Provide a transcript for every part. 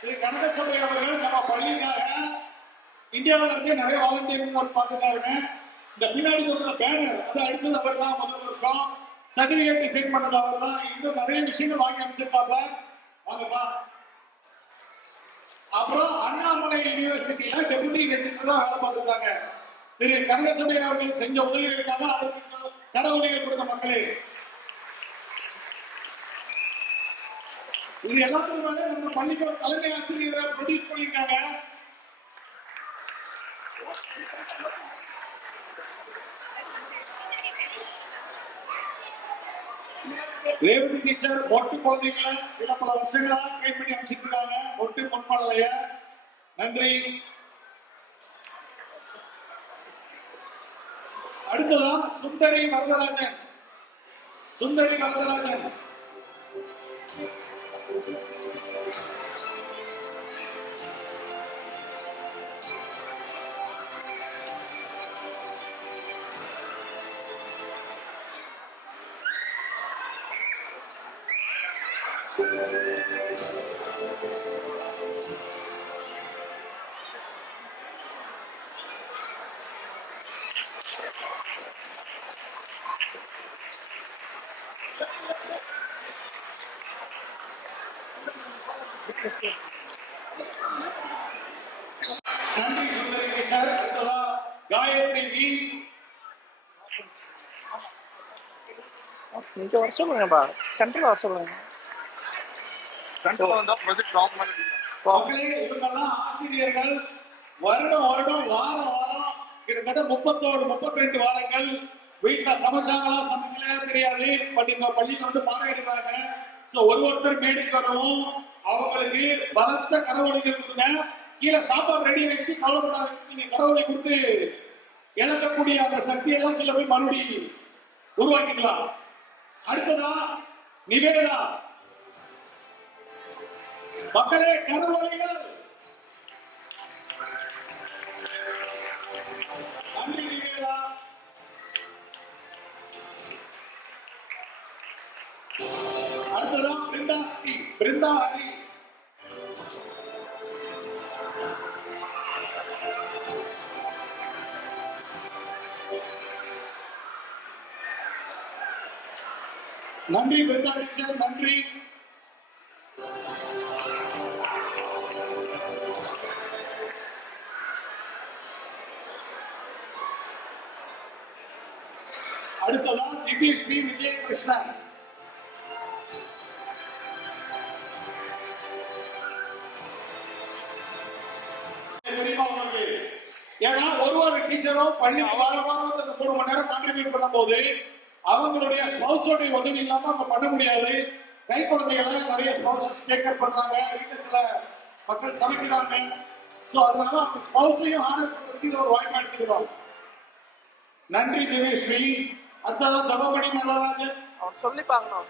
திரு கனகசபை அவர்கள் நம்ம பள்ளிக்காக இந்தியாவில இருந்தே நிறைய வாலண்டியர் பார்த்துட்டாருங்க. இந்த பின்னாடி இருக்கிற பேனர் அதை அடுத்தது அவர் தான் முதல் வருஷம் சர்டிபிகேட் டிசைன் பண்ணது அவர் தான். இன்னும் நிறைய விஷயங்கள் வாங்கி அமைச்சிருக்காப்ல. வாங்கப்பா. அப்புறம் அண்ணாமலை யூனிவர்சிட்டியில டெபுட்டி ரெஜிஸ்ட்ரா வேலை பார்த்துருக்காங்க. திரு கனகசபை அவர்கள் செஞ்ச உதவிகளுக்காக அதற்கு கர உதவி கொடுத்த மக்களே, இது எல்லாத்துக்கும் மேல நம்ம பள்ளிக்கு ஒரு தலைமை ஆசிரியரை ப்ரொடியூஸ் பண்ணியிருக்காங்க. ரேவதி டீச்சர் ஒட்டு குழந்தைகளை சில பல வருஷங்களா ட்ரெயின் பண்ணி அமைச்சிட்டு இருக்காங்க. ஒட்டு பொன்மலைய நன்றி. அடுத்ததா சுந்தரி வரதராஜன். சுந்தரி வரதராஜன் நன்றி சுந்தரி டீச்சர். அடுத்ததா காயத்ரி வி. இங்க வர சொல்லுங்கப்பா, சென்டர்ல வர சொல்லுங்க. மக்களே, இவங்கெல்லாம் ஆசிரியர்கள். வருடம் வாரம் வாரம் கிட்டத்தட்ட 32 வாரங்கள் வீட்டுல சமைச்சாங்களா சமைக்கலையா தெரியாது. பட் இந்த பள்ளியில வந்து பாடம் எடுக்கிறாங்க. ஒருத்தர் மேடைக்கு வரவும் அவங்களுக்கு பலத்த கரவொலிகள் கொடுங்க. கீழே சாப்பாடு ரெடி ஆயிடுச்சு, கவலைப்படாது. நீங்க கரவொலி கொடுத்து இழக்கக்கூடிய அந்த சக்தியெல்லாம் கீழே போய் மறுபடி உருவாக்கிக்கலாம். அடுத்ததா நிவேதா. மக்களே, கரவொலிகள். நன்றி நிவேதா. அடுத்ததா பிருந்தா ஹரி. நன்றி பிருந்தா டீச்சர், நன்றி. அடுத்ததா டிபிஎஸ்பி விஜயகிருஷ்ணன். ஏன்னா ஒரு டீச்சரும் பள்ளிக்கு வாரம் 3 மணி நேரம் கான்ட்ரிபியூட் பண்ணும் போது அவங்களுடைய ஸ்பௌஸோட உதவி இல்லாம அவங்க பண்ண முடியாது. கை குழந்தைகளை நிறைய ஸ்பௌசஸ் டேக் கேர் பண்றாங்க. வீட்டுல சில மக்கள் சமைக்கிறாங்க. அதனால அவங்க ஸ்பௌஸையும் ஆனர் பண்றதுக்கு இது ஒரு வாய்ப்பா எடுத்துக்கிறோம். நன்றி திவேஸ்ரீ. அடுத்ததான் தபமணி நடராஜன். அவர் சொல்லி பார்க்கணும்.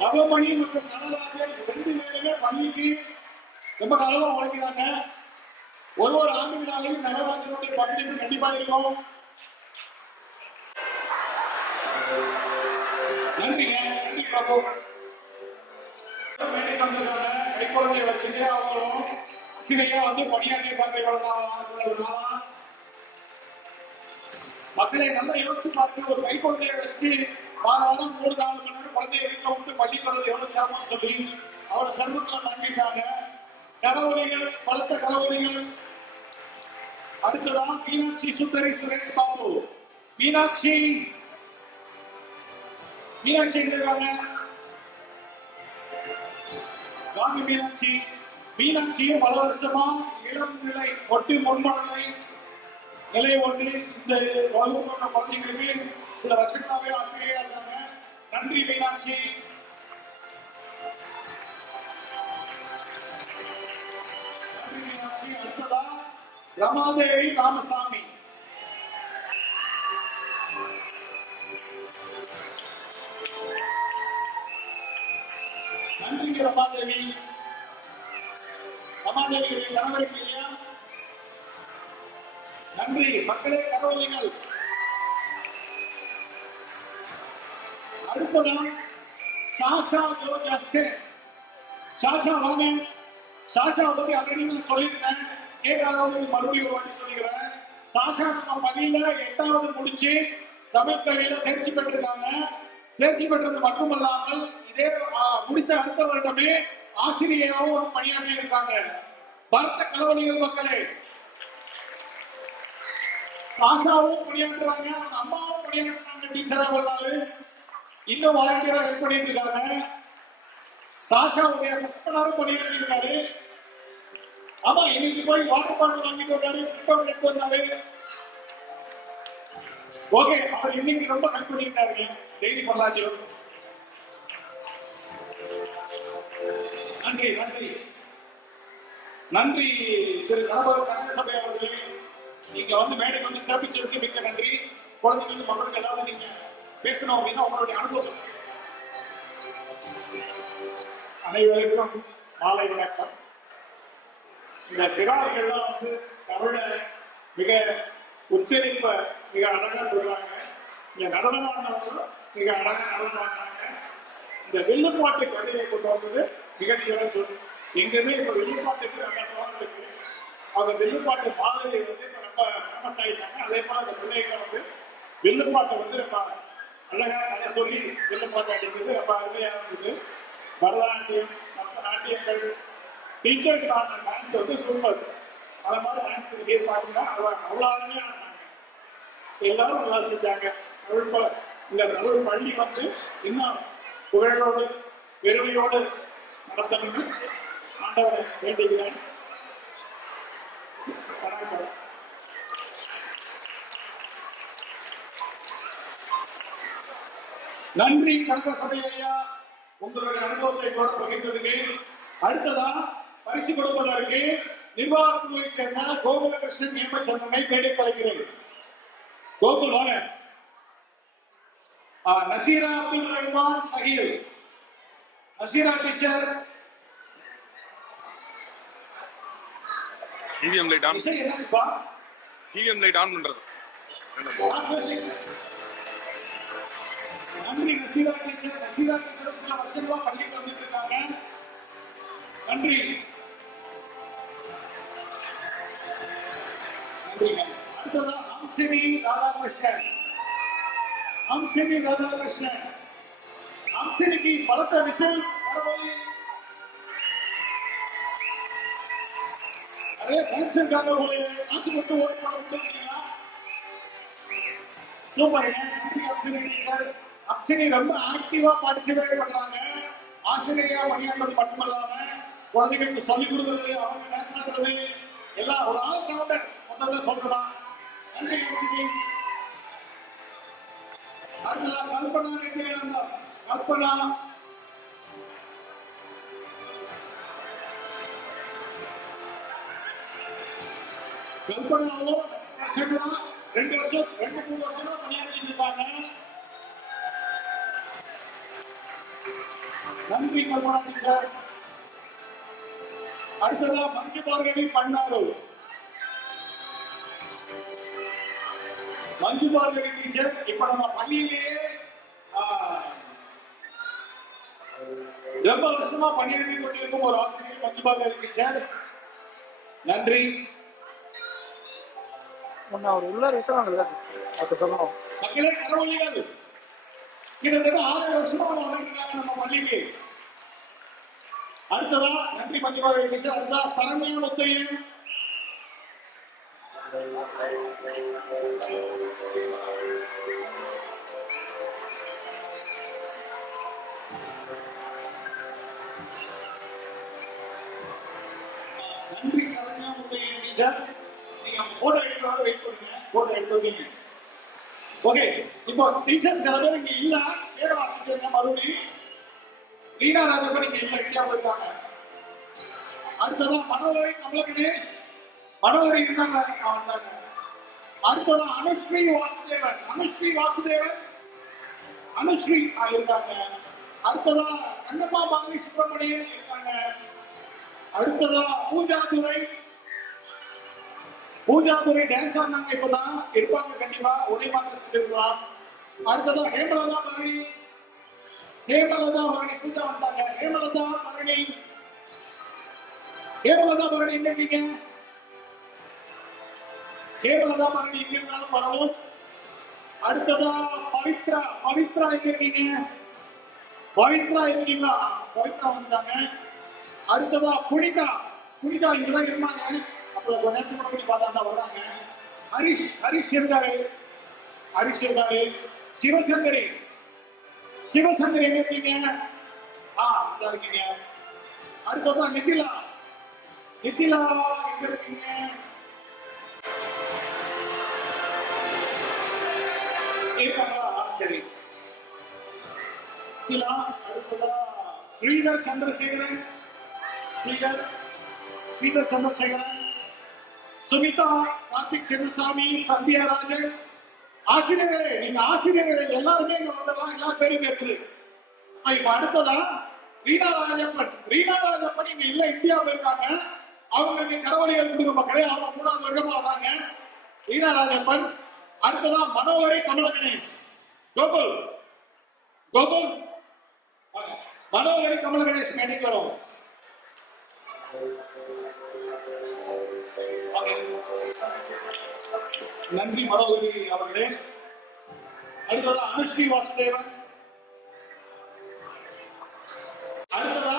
தபமணி மற்றும் நடராஜன் 2 பேருமே பள்ளிக்கு ரொம்ப காலமா உழைக்கிறாங்க. ஒரு ஆண்டு விழாவில் நடராஜனுடைய பங்களிப்பு கண்டிப்பா இருக்கும். நன்றிங்க. நன்றி பிரபு. கை குழந்தைய வச்சுட்டு அவங்களும் ஆசிரியரா வந்து பணியாற்றிய மக்களை நல்லா யோசிச்சு பார்த்து ஒரு கை குழந்தைய வச்சுட்டு வாரம் 3-4 மணி நேரம் குழந்தைய வீட்டில் விட்டு பள்ளி கொள்வது எவ்வளவு சிரமம் சொல்லி அவளை சிரமத்தில் நம்பிட்டாங்க. கரவொலிகள், பலத்த கரவொலிகள். அடுத்ததான் மீனாட்சி சுந்தரி சுரேஷ் பாபு. மீனாட்சி இருக்காங்க. வாங்க மீனாட்சி. மீனாட்சியும் பல வருஷமா இளம் நிலை ஒட்டு முன்மலை நிலை ஒன்று இந்த வகுப்பு கொண்ட குழந்தைங்களுக்கு சில வருஷங்களாவே ஆசிரியராக இருக்காங்க. நன்றி மீனாட்சி. அடுத்ததா ரமாதேவி ராமசாமி. நன்றி ரமாதேவி. ரமாதேவி கணவருக்கு இல்லையா? நன்றி மக்களே, கரவொலிகள். அடுத்ததான் சாஷா ஜோ ஜஸ்டின். சாஷா வாங்க. சாஷாவை பத்தி ஆல்ரெடி நான் சொல்லியிருக்கேன். கேட்காதவங்களுக்கு மறுபடியும் ஒரு வாட்டி சொல்லிக்கிறேன். சாஷா நம்ம பள்ளியில 8வது முடிச்சு தமிழ் கல்வியில தேர்ச்சி பெற்றிருக்காங்க. தேர்ச்சி பெற்றது மட்டுமல்லாமல் இதே முடிச்ச அடுத்த வருடமே ஆசிரியராகவும் பணியாற்றி இருக்காங்க. பரத்த கலவழிகள் மக்களே, சாஷாவும் பணியாற்றுறாங்க, அம்மாவும் பணியாற்றுறாங்க. டீச்சரா பண்ணாரு, இன்னும் வாலண்டியரா ஹெல்ப் பண்ணிட்டு இருக்காங்க. சாஷாவுடைய தகப்பனாரும் பணியாற்றி இருக்காரு. ஆமா, இன்னைக்கு போய் வாட்டர் பாட்டில் வாங்கிட்டு வந்தாரு, பிரிண்ட் அவுட் எடுத்து வந்தாரு. ஓகே, அவர் இன்னைக்கு ரொம்ப ஹெல்ப் பண்ணியிருக்காருங்க. டெய்லி பண்ணலாச்சு. நன்றி நன்றி நன்றி திரு கணபதி நகரசபை அவர்களே. நீங்க வந்து மேடைக்கு வந்து சிறப்பிச்சதுக்கு மிக்க நன்றி. குழந்தைங்களுக்கு மக்களுக்கு ஏதாவது நீங்க பேசணும் அப்படின்னா உங்களுடைய அனுபவம். அனைவருக்கும் மாலை வணக்கம். இந்த சிறார்கள்லாம் வந்து தமிழை மிக உச்சரிப்ப மிக அழகா சொல்றாங்க. இங்க நடனமானவங்களும் மிக அழகா நடனமானாங்க. இந்த வில்லுப்பாட்டு கதையை கொண்டு வந்தது மிகச்சிறப்பு. எங்கேயுமே இப்ப வில்லுப்பாட்டுக்கு நல்ல தோணம் இருக்கு. அவங்க வில்லுப்பாட்டு மாதிரி வந்து இப்ப ரொம்ப ஃபேமஸ் ஆயிட்டாங்க. அதே போல அந்த பிள்ளைகளை வந்து வில்லுப்பாட்டை வந்து ரொம்ப அழகா நல்லா சொல்லி வில்லுப்பாட்டு அடிக்கிறது ரொம்ப அருமையா இருந்தது. பரதநாட்டியம், மற்ற நாட்டியங்கள், டீச்சர்ஸ் ஆடின டான்ஸ் வந்து சூப்பர். அந்த மாதிரி டான்ஸ் கேஸ் பார்த்தீங்கன்னா அவ்வளோ அருமையாக ஆடினாங்க. எல்லாரும் நல்லா செஞ்சாங்க. இந்த தமிழ் பள்ளி வந்து இன்னும் புகழோடு பெருமையோடு நடத்தணும்னு ஆண்டவரை வேண்டுகிறேன். நன்றி கனக சபை ஐயா, உங்களுடைய அனுபவத்தை கூட பகிர்ந்ததுக்கு. அடுத்ததா பரிசு கொடுப்பதற்கு நிர்வாக குழுவை சேர்ந்த கோகுலகிருஷ்ணன் நியமச்சந்திரனை மேடை கலைக்கிறேன். கோகுல் வாங்க. Nazeera Abdul Rahman Sahil. Nazeera teacher. TVM light on. இசை என்னப்பா? டிவிஎம் லைட் ஆன் பண்றது. நன்றி நசீரா டீச்சர். நசீரா டீச்சர் சில வருஷங்களா பள்ளிக்கு வந்துட்டு இருக்காங்க. நன்றி நன்றிங்க. அடுத்ததா அம்சினி ராதாகிருஷ்ணன். அம்சினி ராதாகிருஷ்ணன். அம்சினிக்கு பலத்த விசில் வரவோலி. அரே டான்ஸ் இருக்காங்க போல, காசு கொடுத்து ஓடி போட விட்டுருக்கீங்களா? சூப்பருங்க. நன்றி அம்சினி டீச்சர். அம்சினி ரொம்ப ஆக்டிவா பார்ட்டிசிபேட் பண்றாங்க. ஆசிரியரா பணியாற்றுறது மட்டுமல்லாம குழந்தைகளுக்கு சொல்லிக் கொடுக்கறது, அவங்க டான்ஸ் ஆடுறது எல்லாம் ஒரு ஆல் ரவுண்டர் மொத்தத்தில் சொல்றான். நன்றி அம்சினி. அடுத்ததா கல்பனா நித்யானந்தா. கல்பனா. கல்பனாவும் வருஷங்களா 2 வருஷம் 2-3 வருஷமா பணியாற்றிட்டு இருக்காங்க. நன்றி கல்பனா டீச்சர். அடுத்ததா மஞ்சு பார்கவி பண்ணாரு. மஞ்சு பார்கவி டீச்சர் இப்ப நம்ம பள்ளியிலேயே ரொம்ப வருஷமா பணியாற்றி கொண்டிருக்கும் ஒரு ஆசிரியர் மஞ்சு பார்கவி டீச்சர். நன்றி. அவர் உள்ள இருக்கிறாங்கல்ல, அப்ப சொல்லணும். மக்களே, கரவொலிகள் கிட்டத்தட்ட 6 வருஷமா வந்துருக்காங்க நம்ம பள்ளிக்கு. அடுத்ததா நன்றி மஞ்சு பார்கவி டீச்சர். அடுத்ததா சரண்யா முத்தையன். நன்றி சரண்யா முத்தையன் டீச்சர். நீங்க போட்டோ எடுக்கிறவங்க வெயிட் பண்ணுங்க. போட்டோ எடுத்துவீங்க. ஓகே, இப்போ டீச்சர் சில பேர் இங்க இல்ல, பேரை வாசிச்சிருங்க. மறுபடியும் ரீனா ராஜப்பன் இங்க இல்ல, இந்தியா போயிருக்காங்க. அடுத்ததா மனோகரி கமலகணேஷ். மனோகரி இருந்தாங்க. அடுத்ததா அனுஸ்ரீ வாசுதேவன். அனுஸ்ரீ வாசுதேவன் அனுஸ்ரீ இருக்காங்க. அடுத்ததா கண்ணப்பா பாரதி சுப்பிரமணியன் இருக்காங்க. அடுத்ததா பூஜாதுரை. பூஜாதுரை டான்ஸ் ஆடினாங்க, இப்பதான் இருப்பாங்க கண்டிப்பா, ஒரே மாதத்துக்கு இருக்கலாம். அடுத்ததா ஹேமலதா பரணி. ஹேமலதா பரணி பூஜா வந்தாங்க. ஹேமலதா பரணி ஹேமலதா பரணி எங்க இருக்கீங்க? ஹேமலதா பரணி எங்க இருந்தாலும் வரவும். அடுத்ததா பவித்ரா, பவித்ரா எங்க இருக்கீங்க? பவித்ரா இருக்கீங்களா? பவித்ரா வந்துட்டாங்க. அடுத்ததா புனிதா, புனிதா இங்கதான் இருந்தாங்க. அப்ப கொஞ்ச நேரத்துக்கு முன்னாடி பார்த்தா வர்றாங்க. ஹரிஷ், ஹரிஷ் இருக்காரு, ஹரிஷ் இருக்காரு. சிவசங்கரி, சிவசங்கரி எங்க இருக்கீங்க? இதா இருக்கீங்க. அடுத்ததா நித்திலா, நித்திலா எங்க இருக்கீங்க? இருக்காங்களா? சரி. நித்திலா. அடுத்ததா ஸ்ரீதர் சந்திரசேகரன், ஸ்ரீதர், ஸ்ரீதர் சந்திரசேகரன். சுமிதா, கார்த்திக் சின்னசாமி, சந்தியாராஜன். ஆசிரியர்களே, நீங்க ஆசிரியர்களே எல்லாருமே இங்க வந்துடலாம். எல்லா பேரும் இருக்குது. இப்ப அடுத்ததா ரீனா ராஜப்பன், ரீனா ராஜப்பன் இங்க இல்ல, இந்தியாவில் இருக்காங்க. அவங்களுக்கு கரவழிகள் கொடுக்க மக்களே, அவங்க 3வது வருடமா வர்றாங்க. ரீனா ராஜப்பன். அடுத்ததா மனோகரி கமலகணேஷ், கோகுல், கோகுல், மனோகரி கமலகணேஷ் மேடைக்கு வரும். நன்றி மனோகரி அவர்களே. அடுத்ததா அனுஸ்ரீ வாசுதேவன். அடுத்ததா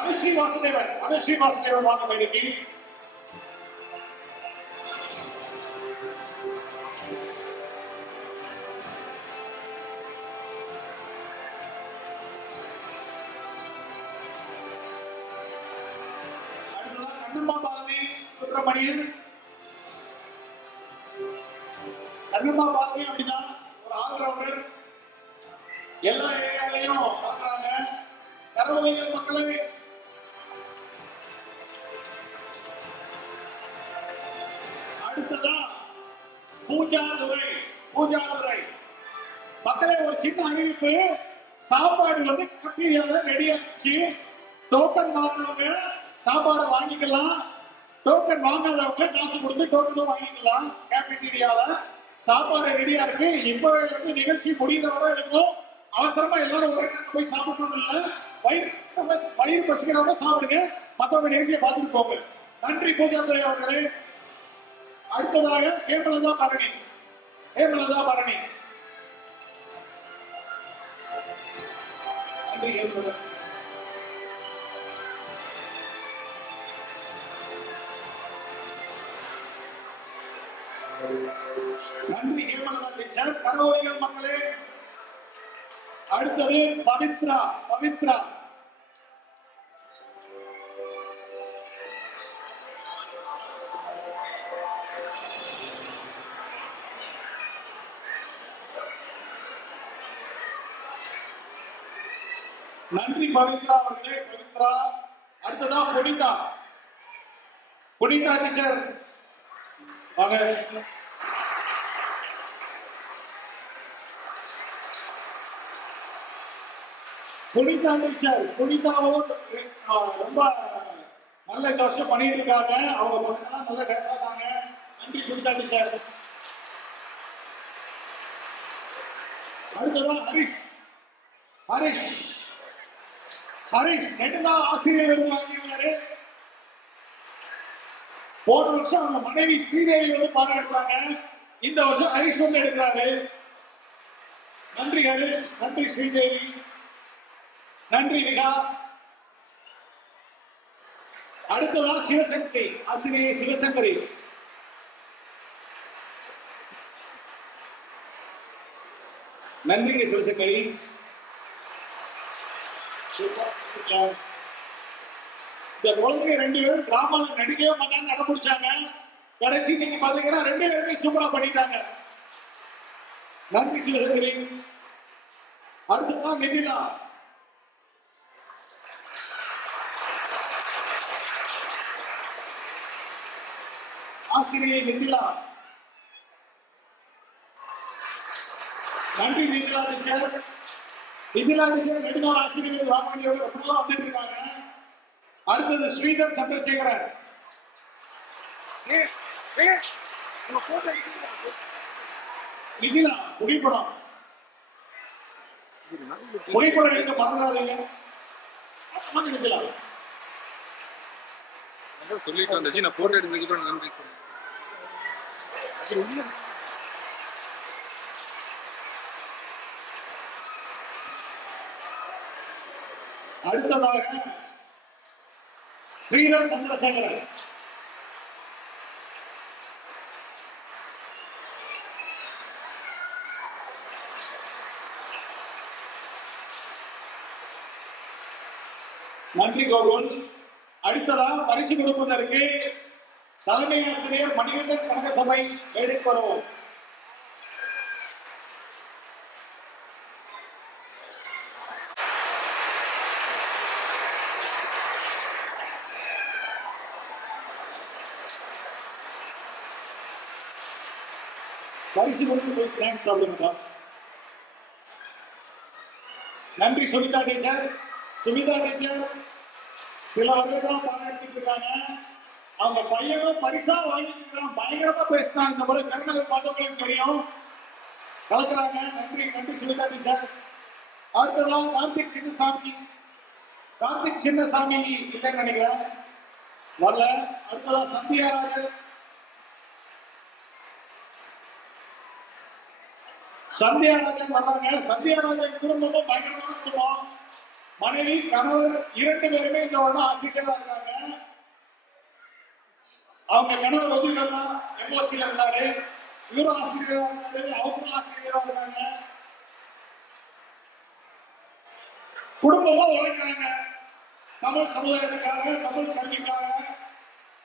அனுஸ்ரீ வாசுதேவன், அனுஸ்ரீ வாசுதேவன் வாங்க மேடைக்கு. அடுத்ததா கண்ணம்மா பாரதி சுப்பிரமணியன். கண்ணம்மா பாரதி அப்படிதான் ஒரு ஆல்ரவுண்டர், எல்லா ஏரியாலையும் பண்றாங்க. கரவழிகள் மக்களே, அடுத்ததா பூஜா துரை, பூஜா துரை மக்களே. ஒரு சின்ன அறிவிப்பு, சாப்பாடு வந்து கட்டீரியால ரெடி ஆச்சு. டோக்கன் வாங்கினவங்க சாப்பாடு வாங்கிக்கலாம், டோக்கன் வாங்காதவங்க காசு கொடுத்து டோக்கன் வாங்கிக்கலாம். கேபிட்டீரியால சாப்பாடு ரெடியா இருக்கு. இப்ப வந்து நிகழ்ச்சி முடிகிற வரை இருக்கும். அவசரமா எல்லாரும் ஒரே நேரம் போய் சாப்பிடணும் இல்ல, வயிறு பசிக்கிறவங்க சாப்பிடுங்க, மற்றவங்க நிகழ்ச்சியை பார்த்துட்டு போங்க. நன்றி பூஜா துரை அவர்களே. அடுத்ததாக ஹேமலதா பரணி, ஹேமலதா பரணி. நன்றி ஹேமலதா. நன்றி ஹேமலதா டீச்சர். கரவழிகள் மக்களே. அடுத்தது பவித்ரா, பவித்ரா. நன்றி பவித்ரா அவர்களே, பவித்ரா. அடுத்ததா புனிதா, புனிதா டீச்சர் வாங்க. புனிதா டீச்சர், புனிதாவும் ரொம்ப நல்ல இந்த வருஷம் பண்ணிட்டு இருக்காங்க. அவங்க பசங்க எல்லாம் நல்ல டான்ஸ் ஆடுறாங்க. நன்றி புனிதா டீச்சர். அடுத்ததா ஹரிஷ், ஹரிஷ், ஹரிஷ் 2 நாள் ஆசிரியர் விருது வாங்கியிருக்காரு. போன வருஷம் அவங்க மனைவி ஸ்ரீதேவி வந்து பாடம் எடுத்தாங்க. இந்த வருஷம் ஹரிஷ் வந்து எடுக்கிறாரு. நன்றி ஹரிஷ், நன்றி ஸ்ரீதேவி, நன்றி விகா. அடுத்ததா சிவசங்கரி, ஆசிரியை சிவசங்கரி. நன்றிங்க சிவசங்கரி. இந்த குழந்தைங்க 2 பேரும் டிராமால நடிக்கவே மாட்டாங்க, அடம்பிடிச்சாங்க. கடைசி நீங்க பாத்தீங்கன்னா 2 பேருமே சூப்பரா பண்ணிட்டாங்க. நன்றி சிவசங்கரி. அடுத்ததான் நிதிலா. ஆசிரியை நிதிலா. நன்றி நிதிலா டீச்சர். நிதிலா டீச்சர் 2 நாள் ஆசிரியர்கள் வாங்க வேண்டியவர் அப்படிலாம் வந்துட்டு இருக்காங்க. அடுத்தது ஸ்ரீதர் சந்திரசேகரன். நிதிலா புகைப்படம், புகைப்படம் எடுக்க மறந்துடாதீங்க. நிதிலா சொல்லிட்டு வந்தாச்சு. நான் போட்டோ எடுத்ததுக்கு அப்புறம் நன்றி சொல்லுங்க. அது உள்ள அடுத்ததாக ஸ்ரீதர் சந்திரசேகரன். நன்றி கோகுல். அடுத்ததாக பரிசு கொடுப்பதற்கு தலைமை ஆசிரியர் மணிகண்டன் கனக சபை மேடைக்கு வருவோம். பரிசு கொடுத்து போய் ஸ்நாக்ஸ் சாப்பிடுங்க. நன்றி சுமிதா டீச்சர். சுமிதா டீச்சர் சில வருடம் பாராட்டிட்டு இருக்காங்க. அவங்க பையனும் பரிசா வாங்கிட்டு இருக்காங்க. பயங்கரமா பேசினாங்க. இந்த முறை கருணாகர் பார்த்தவங்களுக்கு தெரியும். கலக்குறாங்க. நன்றி நன்றி சுமிதா டீச்சர். அடுத்ததான் கார்த்திக் சின்னசாமி. கார்த்திக் சின்னசாமி இல்லைன்னு நினைக்கிறேன், வரல. அடுத்ததான் சந்தியாராஜன். சந்தியாராஜன் வர்றாங்க. சந்தியாராஜன் குடும்பமும் பயங்கரமான குடும்பம். மனைவி கணவர் 2 பேருமே இந்த வருடம் ஆசிரியர்களா இருக்காங்க. அவங்க கணவர் உதவிகளா எம்ஓசியில் இருந்தாரு. இவரும் ஆசிரியரா இருந்தாரு. அவங்களும் ஆசிரியரா இருக்காங்க. குடும்பமும் உழைக்கிறாங்க. தமிழ் சமுதாயத்துக்காக, தமிழ் கல்விக்காக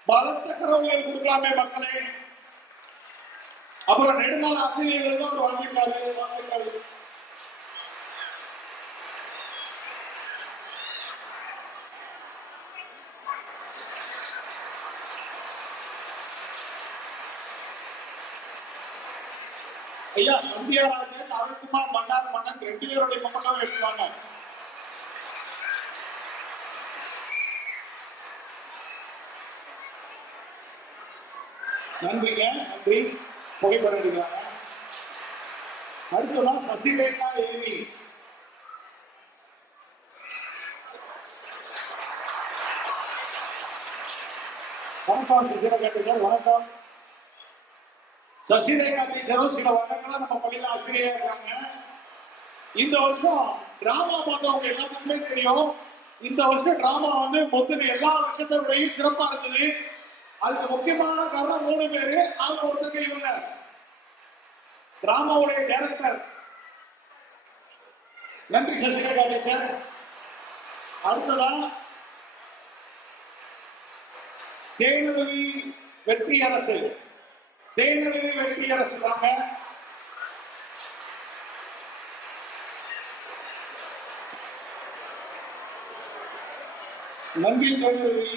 பலத்த கரவுகள் கொடுக்கலாமே மக்களே. அப்புறம் நெடுநாள் ஆசிரியர்களுக்கும் அவர் வாங்கியிருக்காரு. ஐயா சந்தியாராஜன், அருண்குமார், மன்னார் மன்னன் 2 பேருடைய மம்மக்காவை எடுத்துவாங்க. நன்றிங்க, நன்றி. புகைப்படம் எடுக்கிறாங்க. அடுத்ததான் சசிரேகா ஏவி. வணக்கம் சசிரேகா டீச்சர். வணக்கம். சசிரேகா டீச்சரும் சில வருடங்களா நம்ம பள்ளியில ஆசிரியரா இருக்காங்க. இந்த வருஷம் டிராமா பார்த்தவங்க எல்லாத்துக்குமே தெரியும். இந்த வருஷம் டிராமா முந்தின எல்லா வருஷத்தை விடையும் சிறப்பா இருந்தது. அதுக்கு முக்கியமான காரணம் 3 பேரு. அவங்க ஒருத்தங்க இவங்க டிராமாவுடைய டைரக்டர். நன்றி சசிரேகா டீச்சர். அடுத்ததான் தேனருவி வெற்றி அரசு. தேனருவி வெற்றி அரசு தாங்க. நன்றி தேனருவி.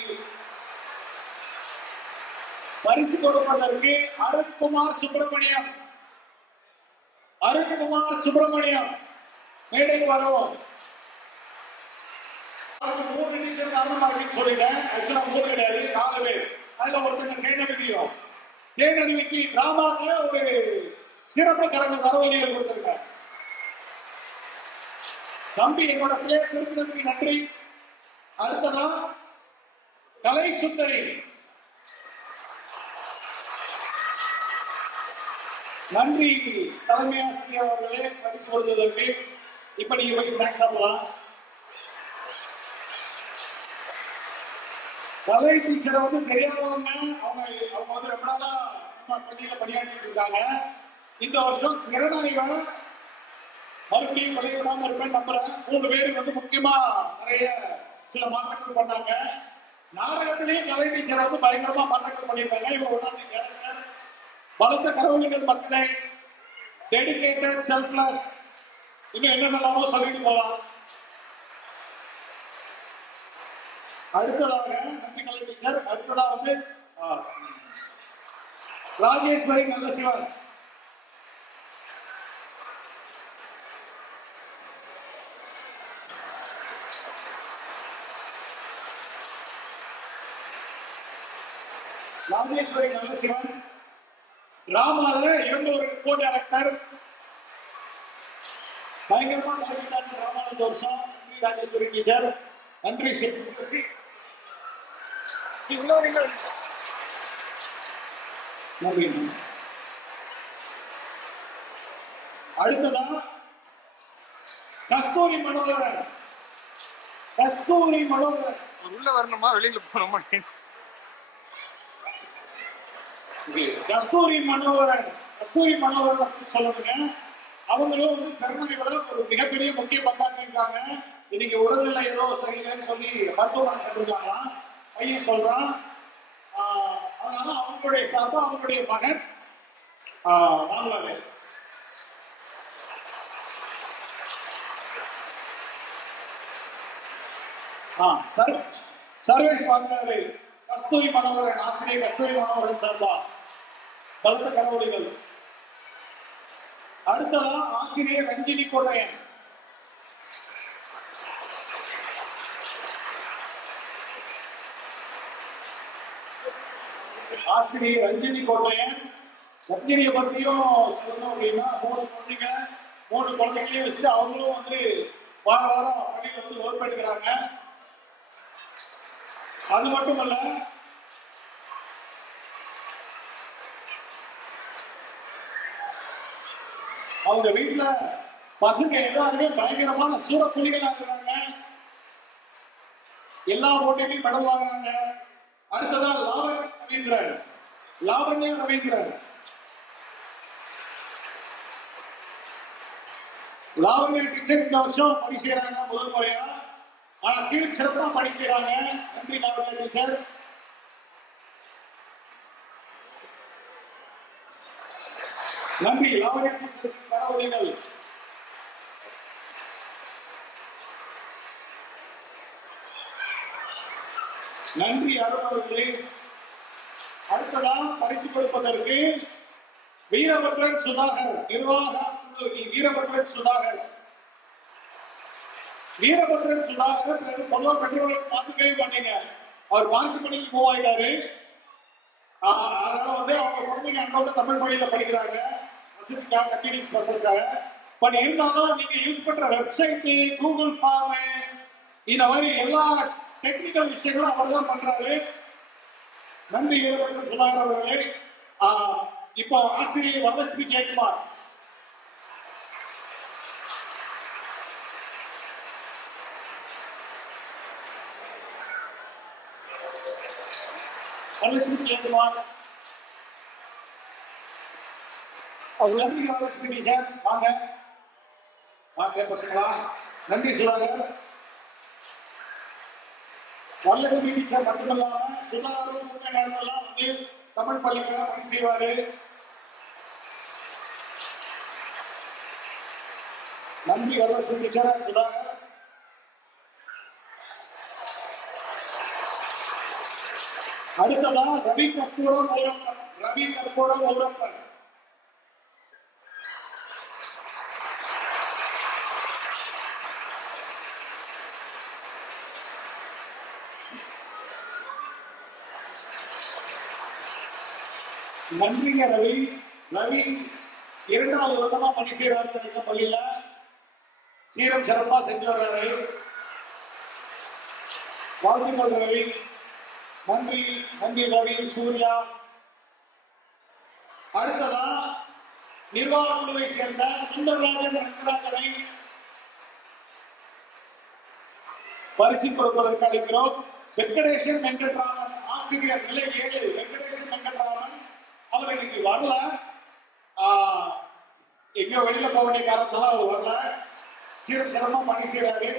பரிசு கொடுப்பதற்கு அருண்குமார் சுப்பிரமணியம். அருண்குமார் சுப்பிரமணியம் மேடைக்கு வருவோம். 3 டீச்சர் காரணமா இருக்குன்னு சொல்லிட்டேன். ஆக்சுவலா 3 கிடையாது, 4 பேர். அதுல ஒருத்தங்க தேனருவியும். தேனருவிக்கு டிராமாவுல ஒரு சிறப்பு கரங்க தரவழிகள் கொடுத்திருக்காங்க. தம்பி என்னோட பிள்ளைய திருப்பினதுக்கு நன்றி. அடுத்ததா கலை சுந்தரி. நன்றி தலைமை ஆசிரியர் அவர்களே பரிசு கொடுத்ததற்கு. இப்ப நீங்க போய் ஸ்நாக்ஸ் சாப்பிடலாம். கலை டீச்சரை தெரியாதவங்க, அவங்க ரொம்ப நாளா நம்ம பள்ளியில பணியாற்றிட்டு இருக்காங்க. இந்த வருஷம் திறனாய்வை மறுபடியும் விளைவிடாம இருப்பேன் நம்புறேன். 3 பேர் முக்கியமா நிறைய சில மாற்றங்கள் பண்ணாங்க. நாடகத்திலேயே கலை டீச்சர் பயங்கரமா மாற்றங்கள் பண்ணியிருக்காங்க. இவங்க ஒன்றாவது கேரக்டர் பலத்த கரவழிகள் மக்களை, டெடிகேட்டட், செல்ஃப்லெஸ், இன்னும் என்னென்னலாமோ சொல்லிட்டு போகலாம். அடுத்ததாக நன்றி கலை டீச்சர். அடுத்ததாக ராஜேஸ்வரி நல்ல சிவன். ராஜேஸ்வரி நல்ல சிவன் டிராமால இவங்க ஒரு கோ டைரக்டர். பயங்கரமா கலக்கிட்டாங்க டிராமால இந்த வருஷம். ராஜேஸ்வரி டீச்சர் நன்றி. நீ உள்ள வரீங்க. நன்றி. அடுத்ததா கஸ்தூரி மனோகரன். கஸ்தூரி மனோகரன் உள்ள வரணுமா வெளியில போகணுமா? கஸ்தூரி மனோகரன். கஸ்தூரி மனோகரன் அப்படின்னு சொல்லுங்க. அவங்களும் வந்து கருணாநிதியோட ஒரு மிகப்பெரிய முக்கிய பங்காற்றி இருக்காங்க. இன்னைக்கு உடல்நிலை ஏதோ சரியில்லைன்னு சொல்லி மருத்துவமனை சென்றிருக்காங்களாம். பையன் சொல்றான். அதனால அவங்களுடைய சார்பா அவங்களுடைய மகன் வாங்கலாமே. சர்வேஷ் வாங்குறாரு. கஸ்தூரி மனோகரன், ஆசிரியர் கஸ்தூரி மனோகரன் சார்பா பலத்த கரவொலிகள். அடுத்ததா ஆசிரியர் ரஞ்சினி கோட்டையன். ஆசிரியர் ரஞ்சினி கோட்டையன். ரஞ்சினியை பத்தியும் சொல்லணும் அப்படின்னா 3 குழந்தைகளையும் வச்சுட்டு அவங்களும் வந்து வாரம் பள்ளியில் வந்து வகுப்பு எடுக்கிறாங்க. அது மட்டுமல்ல, அவங்க வீட்டுல பசங்க எல்லாருமே பயங்கரமான சூறப்புலிகளா இருக்கிறாங்க. எல்லா போட்டியிலையும் மெடல் வாங்குறாங்க. அடுத்ததா லாவண்யா ரவீந்திரன். லாவண்யா டீச்சர் இந்த வருஷம் பணி செய்யறாங்க முதல் முறையா. ஆனா சிறப்பா பணி செய்யறாங்க. நன்றி லாவண்யா டீச்சர். நன்றி லாவண்யா டீச்சர். கரவொலிகள். நன்றி அருணவர்களே. அடுத்ததா பரிசு கொடுப்பதற்கு வீரபத்ரன் சுதாகர், நிர்வாக குழு வீரபத்ரன் சுதாகர். வீரபத்ரன் சுதாகர் பொதுவா பெற்றோர்களை பார்த்துக்கவே மாட்டீங்க. அவர் வாசி பள்ளியில் மூவ் ஆயிட்டாரு. அதனால வந்து அவங்க குழந்தைங்க அங்க தமிழ் பள்ளியில படிக்கிறாங்க. வசதிக்காக கன்வீனியன்ஸ் பண்றதுக்காக. பட் இருந்தாலும் நீங்க யூஸ் பண்ற வெப்சைட், கூகுள் ஃபார்ம், இந்த மாதிரி எல்லா டெக்னிக்கல் விஷயங்களும் அவர் தான் பண்றாரு. நன்றி வீரபத்ரன் சுதாகர் அவர்களே. இப்போ ஆசிரியர் வரலட்சுமி ஜெயக்குமார். வரலட்சுமி ஜெயக்குமார். நன்றி வரலட்சுமி டீச்சர். வாங்க வாங்க பசங்களா. நன்றி சுதாகர். வரலட்சுமி டீச்சர் மட்டுமல்லாம சுதாகரும் நேரமெல்லாம் வந்து தமிழ் பள்ளிக்காக பணி செய்வாரு. நன்றி வரலட்சுமி டீச்சர் சுதாகர். அடுத்ததா ரவி கற்பூரம் ஊரப்பன். நன்றிங்க ரவி. ரவி 2வது வருடமா பணி செய்யறாரு பள்ளியில. சீரம் சிறப்பா செஞ்சு வர்றாரு. வாழ்த்துக்கள் ரவி. நன்றி நன்றி ரவி. சூர்யா. அடுத்ததா நிர்வாக குழுவை சேர்ந்த சுந்தரராஜன் ரங்கராஜனை பரிசு கொடுப்பதற்கு அழைக்கிறோம். வெங்கடேசன் வெங்கட்ராமன், ஆசிரியர் நிலை 7 வெங்கடேசன் வெங்கட்ராமன். அவர் இன்னைக்கு வரல. எங்கயோ வெளியில போக வேண்டிய காரணத்தால அவர் வரல. சீரம் சிறப்பா பணி செய்யறாரு.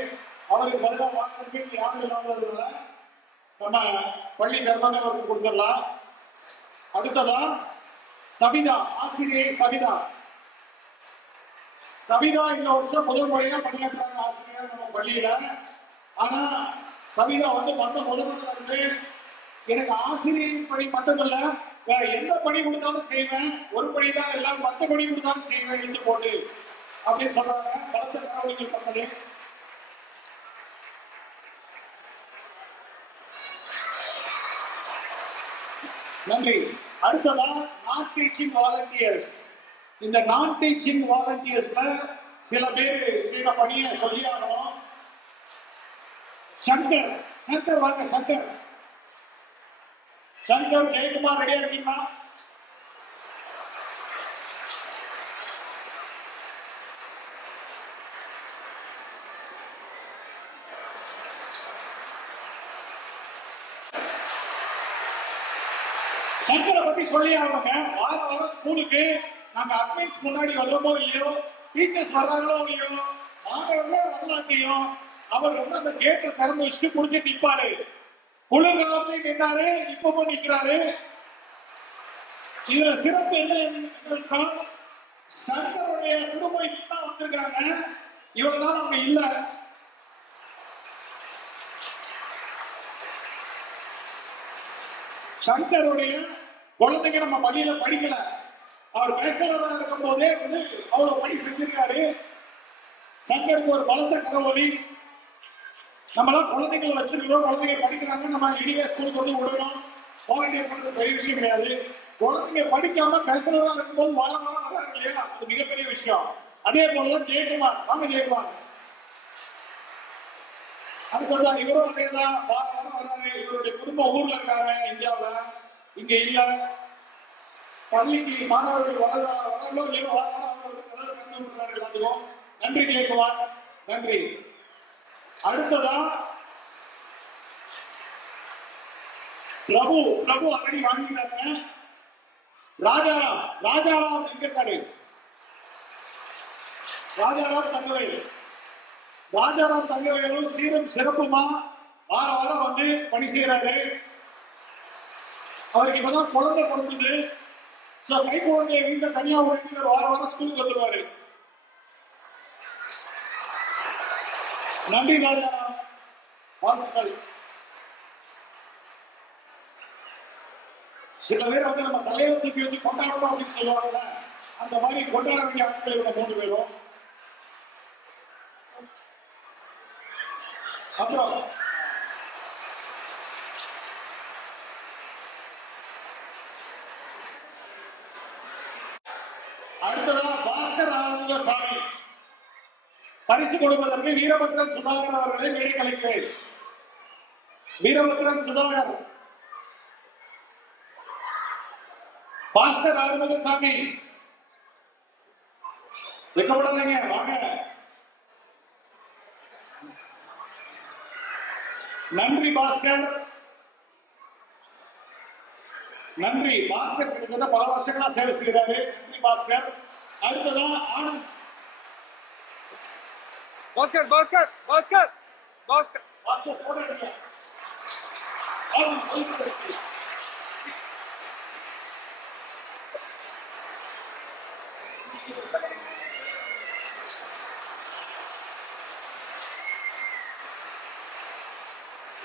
அவருக்கு பதிலாக வாக்கு யாரும் இல்லாததுனால நம்ம பள்ளி கருத்தானே அவருக்கு கொடுத்துடலாம். அடுத்ததா சபிதா, ஆசிரியர் சபிதா. சபிதா இந்த வருஷம் முதல் முறையா பணியாற்றுறாங்க ஆசிரியர் நம்ம பள்ளியில. ஆனா சபிதா வந்து முதல் இருந்து எனக்கு ஆசிரியர் பணி மட்டுமல்ல, வேற எந்த பணி கொடுத்தாலும் செய்வேன், ஒரு பணி தான் எல்லாம் 10 பணி கொடுத்தாலும் செய்வேன் என்று போட்டு அப்படின்னு சொல்றாங்க. பலத்த கரவொலிகள் பண்ணது. நன்றி. அடுத்ததா நான் டீச்சிங் வாலண்டியர்ஸ். இந்த நான் டீச்சிங் வாலண்டியர்ஸ்ல சில பேர் செய்யற பணியை சொல்லி ஆகணும். சங்கர் வாங்க. சங்கர் சங்கர் ஜெயக்குமார் ரெடியா இருக்கீங்களா? சங்கரை பத்தி சொல்லி ஆகணுங்க. வாரம் ஸ்கூலுக்கு நாங்க அட்மின்ஸ் முன்னாடி வருவோமோ இல்லையோ, டீச்சர்ஸ் வர்றாங்களோ இல்லையோ, மாணவர்களே வரலாட்டியும் அவர் வந்து அந்த கேட்டை திறந்து வச்சுட்டு குடிச்சு நிற்பாரு. குளிர் காலத்தையும் நின்றாரு, இப்பவும் நிற்கிறாரு. இதுல சிறப்பு என்ன? சங்கருடைய குடும்பம் இப்பதான் வந்திருக்காங்க. இவ்வளவுதான் அவங்க இல்ல. சங்கருடைய குழந்தைங்க நம்ம பள்ளியில படிக்கல. அவர் பேசுறவரா இருக்கும் போதே வந்து அவ்வளவு பணி செஞ்சிருக்காரு. சங்கருக்கு ஒரு பலத்த கரவொலி. நம்மளாம் குழந்தைங்களை வச்சிருக்கிறோம், குழந்தைங்க படிக்கிறாங்க, நம்ம இனிமே ஸ்கூலுக்கு வந்து விடுறோம். வாலண்டியர் பண்றது பெரிய விஷயம் கிடையாது. குழந்தைங்க படிக்காம பேசுறவரா இருக்கும்போது வாரம் வராங்க இல்லையா, அது மிகப்பெரிய விஷயம். அதே போலதான் ஜெயக்குமார். வாங்க ஜெயக்குமார். அடுத்ததான் இவரும் அதேதான் வாரம் வராரு. இவருடைய குடும்ப ஊர்ல இருக்காங்க, இந்தியாவில். இங்க இல்ல. பள்ளிக்கு மாணவர்கள் வரலோ இல்லையோ வாரம் கலந்து விட்டுறாரு எல்லாத்துக்கும். நன்றி ஜெயக்குமார், நன்றி. அடுத்ததா பிரபு ஆல்ரெடி வாங்கிட்டாங்க. ராஜாராம் எங்க இருக்காரு? ராஜாராம் தங்கவேலு சீரும் சிறப்புமா வாரம் வந்து பணி செய்யறாரு. அவருக்கு இப்பதான் குழந்தை பிறந்தது. கை குழந்தைய வீட்டுல தனியா ஒரு வாரம் ஸ்கூலுக்கு வந்துருவாரு. நன்றி ராஜாராம், வாழ்த்துக்கள். சில பேர் வந்து நம்ம தலைவர் தூக்கி வச்சு கொண்டாடணும் அப்படின்னு சொல்லுவாங்கல்ல, அந்த மாதிரி கொண்டாட வேண்டிய ஆட்கள் இவங்க 3 பேரும். அப்புறம் அடுத்ததா பாஸ்கர் ஆறுமுகசாமி. பரிசு கொடுப்பதற்கு வீரபத்ரன் சுதாகர் அவர்களை மேடைக்கு அழைக்கிறேன். வீரபத்ரன் சுதாகர், பாஸ்கர் ஆறுமுகசாமி வெக்கப்படாதீங்க, வாங்க. நன்றி பாஸ்கர், நன்றி பாஸ்கர். கிட்டத்தட்ட பல வருஷங்களா சேவை செய்கிறாரு. நன்றி பாஸ்கர். அடுத்ததான் ஆனந்த். பாஸ்கர் போட எடுங்க.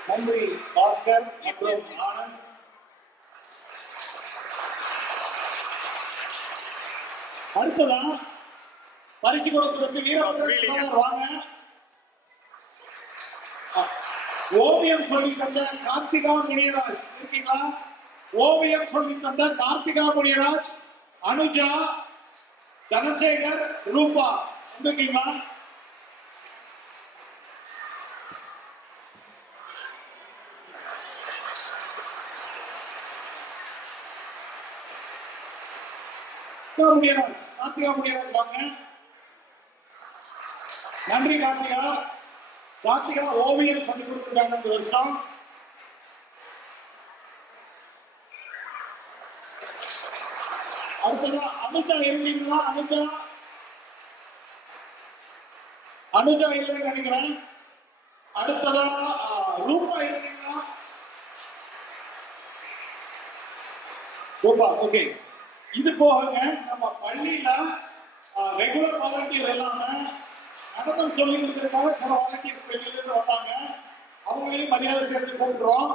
நன்றி பாஸ்கர் மற்றும் ஆனந்த். அடுத்ததான் பரிசு கொடுப்பதற்கு வீரபத்ரன் வாங்க. ஓவியம் சொல்லி தந்த கார்த்திகா முனியராஜ் இருக்கீங்களா? ஓவியம் சொல்லி தந்த கார்த்திகா முனியராஜ், அனுஜா, தனசேகர், ரூபா இருக்கீங்களா? கார்த்திகா முனியராஜ் வாங்க. நன்றி கார்த்திகா ஓவியம் சொல்லி கொடுத்துருக்காங்க இந்த வருஷம். அடுத்ததா அனுஜா இருக்கீங்களா? அனுஜா இல்லைன்னு நினைக்கிறேன். அடுத்ததா ரூபா இருக்கீங்களா? ரூபா, ஓகே. இது போக நம்ம பள்ளியில ரெகுலர் வாலண்டியர் இல்லாம நடனம் சொல்லி கொடுக்கறதுக்காக சில வாலண்டியர்ஸ் வெளியில இருந்து வந்தாங்க. அவங்களையும் மரியாதை சேர்த்து கூப்பிடுறோம்.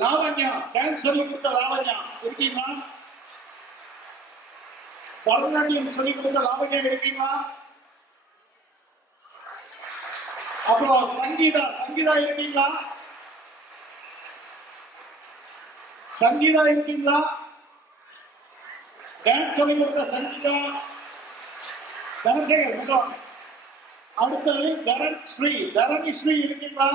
லாவண்யா, டான்ஸ் சொல்லி கொடுத்த லாவண்யா இருக்கீங்களா? பரதநாட்டியம் சொல்லி கொடுத்த லாவண்யா இருக்கீங்களா? அப்புறம் சங்கீதா இருக்கீங்களா? டான்ஸ் சொல்லி கொடுத்த சங்கீதா, தனசேகர் முதல். அடுத்தது தரணி ஸ்ரீ இருக்கீங்களா?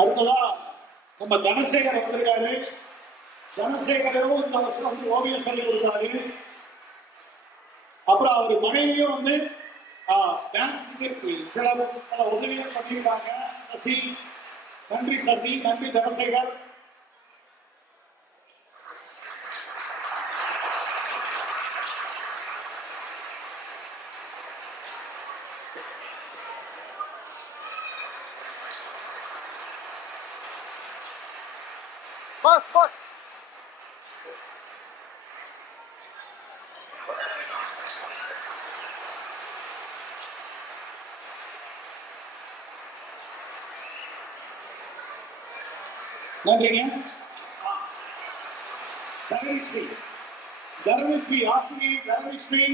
அடுத்ததா நம்ம தனசேகர் வந்திருக்காரு. தனசேகரும் இந்த வருஷம் வந்து ஓவியம் சொல்லி கொடுத்தாரு. அப்புறம் அவர் மனைவியும் வந்து டான்ஸுக்கு சில பல உதவிகள் பண்ணியிருக்காங்க. சசி, நன்றி சசி, நன்றி தனசேகர். பாஸ் பாஸ் நன்றிங்க. தரணிஸ்ரீ, தரணிஸ்ரீ ஆசிரியை தரணிஸ்ரீ.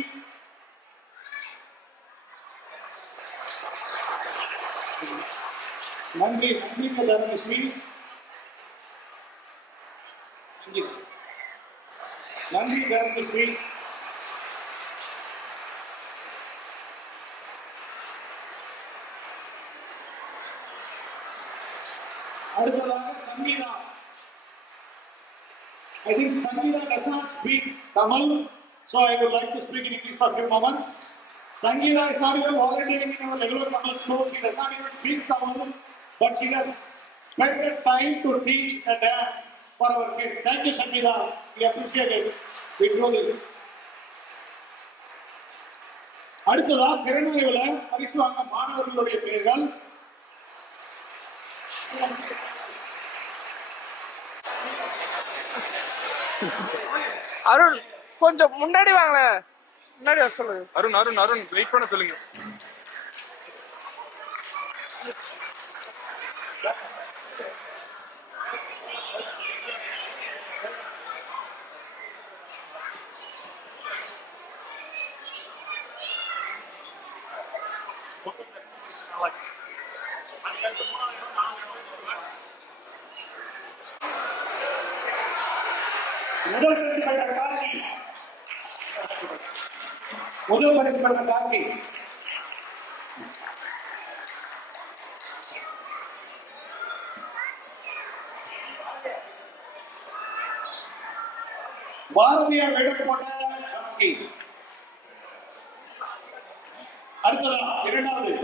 நன்றி, நன்றிங்க தரணிஸ்ரீ. நன்றி தரணிஸ்ரீ. அடுத்ததாக Sangeetha. I think Sangeeta does not speak Tamil, so I would like to speak in English for a few moments. Sangeeta is not even volunteering in our regular Tamil school. She does not even speak Tamil, but she has spent the time to teach the dance for our kids. Thank you, Sangeeta. We appreciate it. We truly. அடுத்ததா திறனாய்வுல பரிசு வாங்க மாணவர்களுடைய பெயர்கள். அருண் கொஞ்சம் முன்னாடி வாங்க, முன்னாடி வர சொல்லுங்க. அருண் அருண் அருண் வெயிட் பண்ண சொல்லுங்க. முதல் பரிசு பெற்ற கார்கி. முதல் பரிசு பெற்ற கார்கி. பாரதியார் வேடம் போட்ட கார்கி. அடுத்ததா இரண்டாவது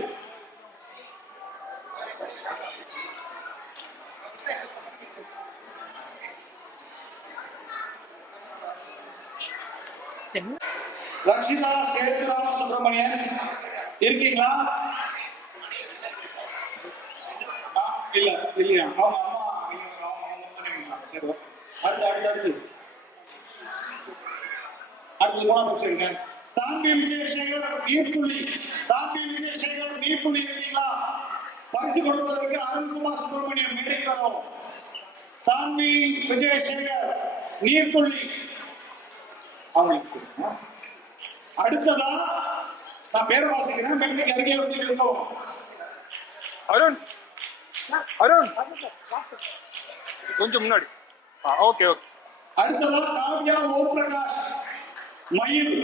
லக்ஷிதா சேதுராம சுப்பிரமணியன் இருக்கீங்களா? இல்ல இல்லையா? அவங்க அம்மா. சரி, அடுத்து மூணாவது சரிங்க. தாண்டி விஜயசேகர் நீர்த்துளி. தாண்டி விஜயசேகர் நீர்த்துளி இருக்கீங்களா? பரிசு கொடுப்பதற்கு அருண்குமார் சுப்பிரமணியம் மேடைக்கு வரும். தாண்டி விஜயசேகர் நீர்த்துளி. அடுத்ததா நான் பேரை வாசிக்கிறேன், மேடைக்கு அருகே வந்து இருக்கோம். அருண் அருண் கொஞ்சம் முன்னாடி. Okay okay. அடுத்ததா காவ்யா ஓம் பிரகாஷ் மயில்.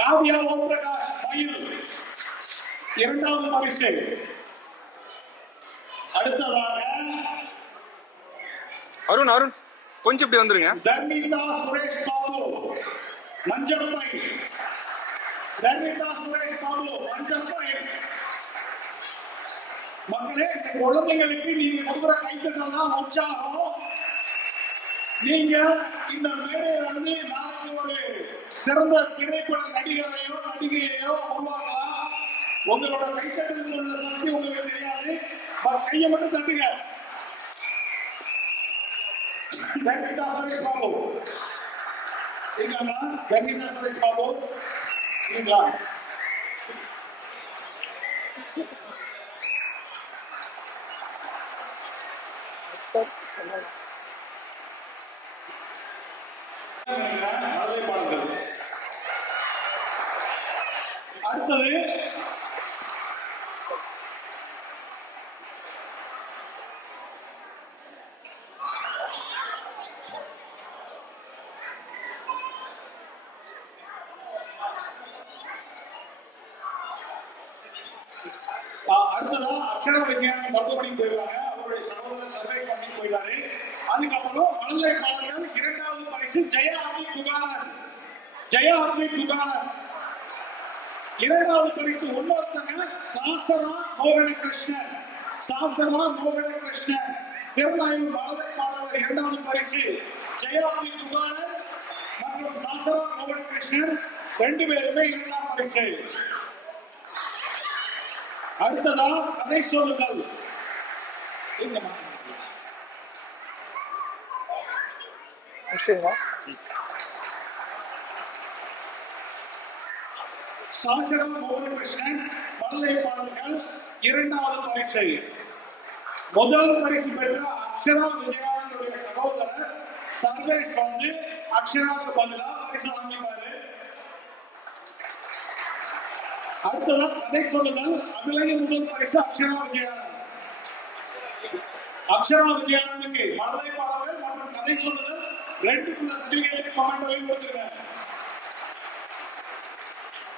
காவ்யா ஓம் பிரகாஷ் மயில் இரண்டாவது பரிசு. அடுத்ததாக அருண் அருண் கொஞ்சம் இப்படி வந்துருங்க. தர்மிதா சுரேஷ் பாபு மஞ்சப்பை. தர்மிதா சுரேஷ் பாபு மஞ்சப்பை. மக்களே, இந்த குழந்தைகளுக்கு நீங்க கொடுக்குற கைத்தட்டல் தான் உற்சாகம். நீங்க இந்த மேடையில வந்து நாளைக்கு ஒரு சிறந்த திரைப்பட நடிகரையோ நடிகையோ உருவாக்கலாம். உங்களோட கைத்தட்டலுக்கு உள்ள சக்தி உங்களுக்கு தெரியாது, கையை மட்டும் தட்டுங்க. தர்மிதா சுரேஷ் பாபு இருக்காங்களா? தர்மிதா சுரேஷ் பாபு இருக்கா? அடுத்தது அடுத்ததா அக்ஷர விஞ்ஞானம் மருத்துவமனைக்கு போயிருக்காங்க. அவருடைய சகோதரர் சர்வேஸ் பண்ணி போயிட்டாரு. அதுக்கப்புறம் மழலை பாடல்கள் இரண்டாவது பரிசு ஜெயா அபி குகானர். ஜெயா அபி குகானர். இரண்டாவது பரிசு இன்னொருத்தங்க சாசரா மோகன கிருஷ்ணன். சாசரா மோகன கிருஷ்ணன் திருநாயூர் மழலை பாடல்கள் இரண்டாவது பரிசு ஜெயா அபி குகானர் மற்றும் சாசரா மோகன கிருஷ்ணன் ரெண்டு பேருமே இரண்டாம் பரிசு. அடுத்ததா கதை சொல்லுங்கள். சாசரா மோகன கிருஷ்ணன் மழலை பாடல்கள் இரண்டாவது பரிசு. முதல் பரிசு பெற்ற அக்ஷரா விஜயானந்தருடைய சகோதரர் சர்வேஷ் வந்து அக்ஷராவுக்கு பதிலா பரிசு வாங்கிப்பாரு. அடுத்ததா கதை சொல்லுங்கள். அதுலயும் முதல் பரிசு அக்ஷரா விஜயானந்த். அக்ஷரா விஜயானந்துக்கு மழலை பாடல்கள் மற்றும் கதை சொல்லுங்கள் ரெண்டுக்குள்ள சர்டிபிகேட் கமெண்ட் கொடுத்துருக்காங்க.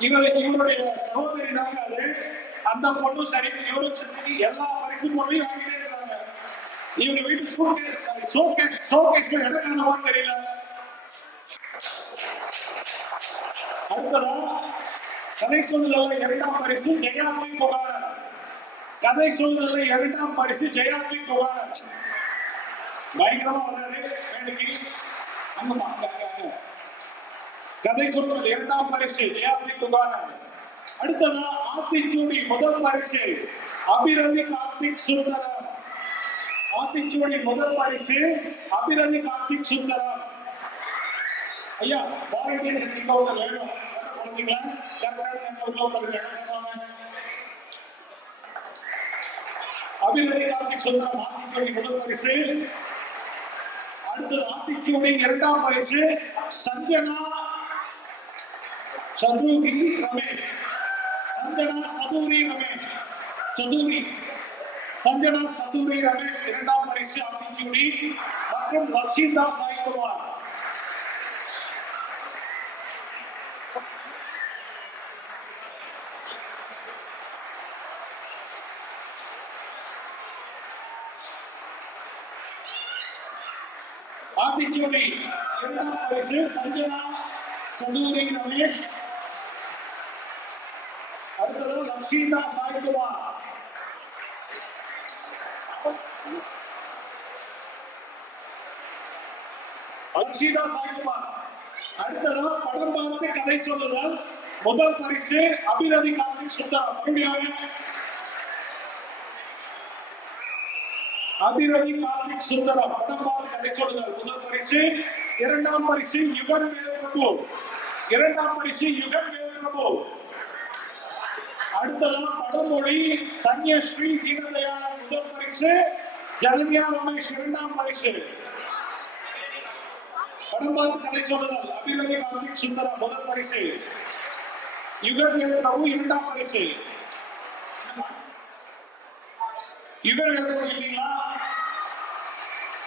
இவருடைய சகோதரி தாங்க அது. அந்த பொண்ணு சரி, இவரும் சரி, எல்லா பரிசு பொருளையும் வாங்கிட்டே இருக்காங்க. இவங்க வீட்டு ஷோகேஸ்ல இடம் காணவான்னு தெரியல. அடுத்ததா கதை சொல்லுதல்ல இரண்டாம் பரிசு ஜெயாபி குகானர். கதை சொல்லுதல்ல இரண்டாம் பரிசு ஜெயாபி குகானர். பயங்கரமா வர்றாரு வேலைக்கு. கதை சொல்லுதல் இரண்டாம் பரிசு ஜெயாபி குகானர். அடுத்ததா ஆத்திச்சூடி முதல் பரிசு அபிரதி கார்த்திக் சுந்தரம். ஆத்திச்சூடி முதல் பரிசு அபிரதி கார்த்திக் சுந்தரம். ஐயா வாலண்டியர்ஸ் நீங்க ஒரு வேணும் குழந்தைங்களா அபிரதி கார்த்திக் சுந்தரம் ஆத்திச்சூடி முதல் பரிசு. அடுத்தது ஆத்திச்சூடி இரண்டாம் பரிசு சஞ்சனா சதுரி ரமேஷ். சஞ்சனா சதுரி ரமேஷ். சஞ்சனா சதுரி ரமேஷ் இரண்டாம் பரிசு ஆத்திச்சூடி மற்றும் லட்சிதா சாய்குமார். ஆத்திச்சூடி இரண்டாம் பரிசு சஞ்சனா சதுரி ரமேஷ். அடுத்தது லட்சிதா சாய்குமார். லட்சிதா சாய்குமார். அடுத்தது படம் பார்த்து கதை சொல்லுதல் முதல் பரிசு அபிரதி கார்த்திக் சுந்தரம். அபிரதி கார்த்திக் சுந்தரம் படம் பார்த்து கதை சொல்லுதல் முதல் பரிசு. இரண்டாம் பரிசு யுகன் வேல் பிரபு. இரண்டாம் பரிசு யுகன் வேல் பிரபு. அடுத்ததா படமொழி தன்யஸ்ரீ தீனதயாளன் முதல் பரிசு. ஜனன்யா ரமேஷ் இரண்டாம் பரிசு. படம் பார்த்து கதை சொல்லுதல் அபிரதி கார்த்திக் சுந்தரம் முதல் பரிசு. யுகன் வேல் பிரபு இரண்டாம் பரிசு. யுகன் வேல் பிரபு இல்லைங்களா?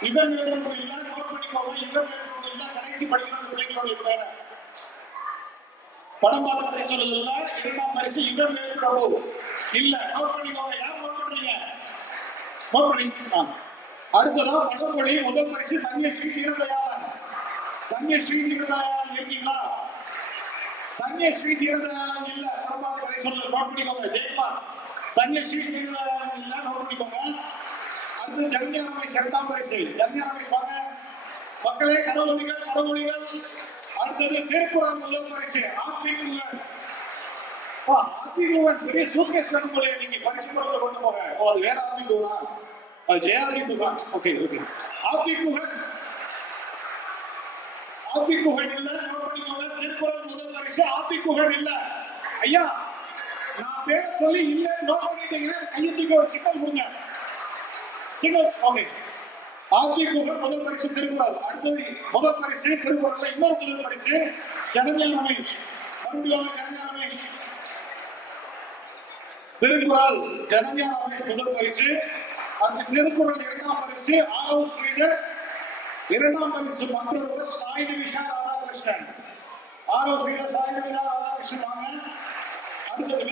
யுகன் வேல் பிரபு இல்ல நோட் பண்ணிக்கோங்க. யுகன் வேல் பிரபு இல்ல கடைசி படிக்கிற பிள்ளைங்களுடைய பேரை. படம் பார்த்து கதை சொல்லுதல்ல இரண்டாம் பரிசு யுகன் வேல் பிரபு இல்ல நோட் பண்ணிக்கோங்க. யார் நோட் பண்றீங்க? நோட் பண்ணிக்கோங்க. அடுத்ததா படமொழி முதல் பரிசு தன்யஸ்ரீ தீனதயாளன். தன்யஸ்ரீ தீனதயாளன் இருக்கீங்களா? தன்யஸ்ரீ தீனதயாளன் இல்ல படம் பார்த்து கதை சொல்லுதல் நோட் பண்ணிக்கோங்க. ஜெயக்குமார் தன்யஸ்ரீ தீனதயாளன் இல்ல நோட் பண்ணிக்கோங்க. அடுத்து ஜனன்யா ரமேஷ் இரண்டாம் பரிசு. ஜனன்யா ரமேஷ் வாங்க மக்களே. கடவுளிகள். அடுத்தது திருக்குறள் முதல் பரிசு ஆத்திக்குகன். ஆத்திக்குகன் பெரிய சூட்கேஸ் போல நீங்க பரிசு பொருட்களை கொண்டு போக. அது வேற ஆத்திக்குகனா? அது ஜெயாதி குகன். ஓகே. ஆத்திக்குகன் இல்ல நோட் பண்ணிக்கோங்க. திருக்குறள் முதல் பரிசு ஆத்திக்குகன் இல்ல. ஐயா நான் பேர் சொல்லி இல்ல நோட் பண்ணிட்டீங்கன்னா கையெழுத்துக்கு ஒரு சிக்கல் கொடுங்க. சிக்கல். ஓகே. ஆத்திக்குகன் முதல் பரிசு திருக்குறள். அடுத்தது முதல் பரிசு திருக்குறள்ல இன்னொரு முதல் பரிசு ஜனன்யா ரமேஷ். மறுபடியும் ஜனன்யா ரமேஷ். திருக்குறள் ஜனன்யா ரமேஷ் முதல் பரிசு. அந்த திருக்குறள் இரண்டாம் பரிசு ஆரவ் ஸ்ரீதர். இரண்டாம் பரிசு மற்றொருவர் சாய் நிமிஷா ராதாகிருஷ்ணன். ஆரவ் ஸ்ரீதர் சாய் நிமிஷா ராதாகிருஷ்ணன் வாங்க. அடுத்தது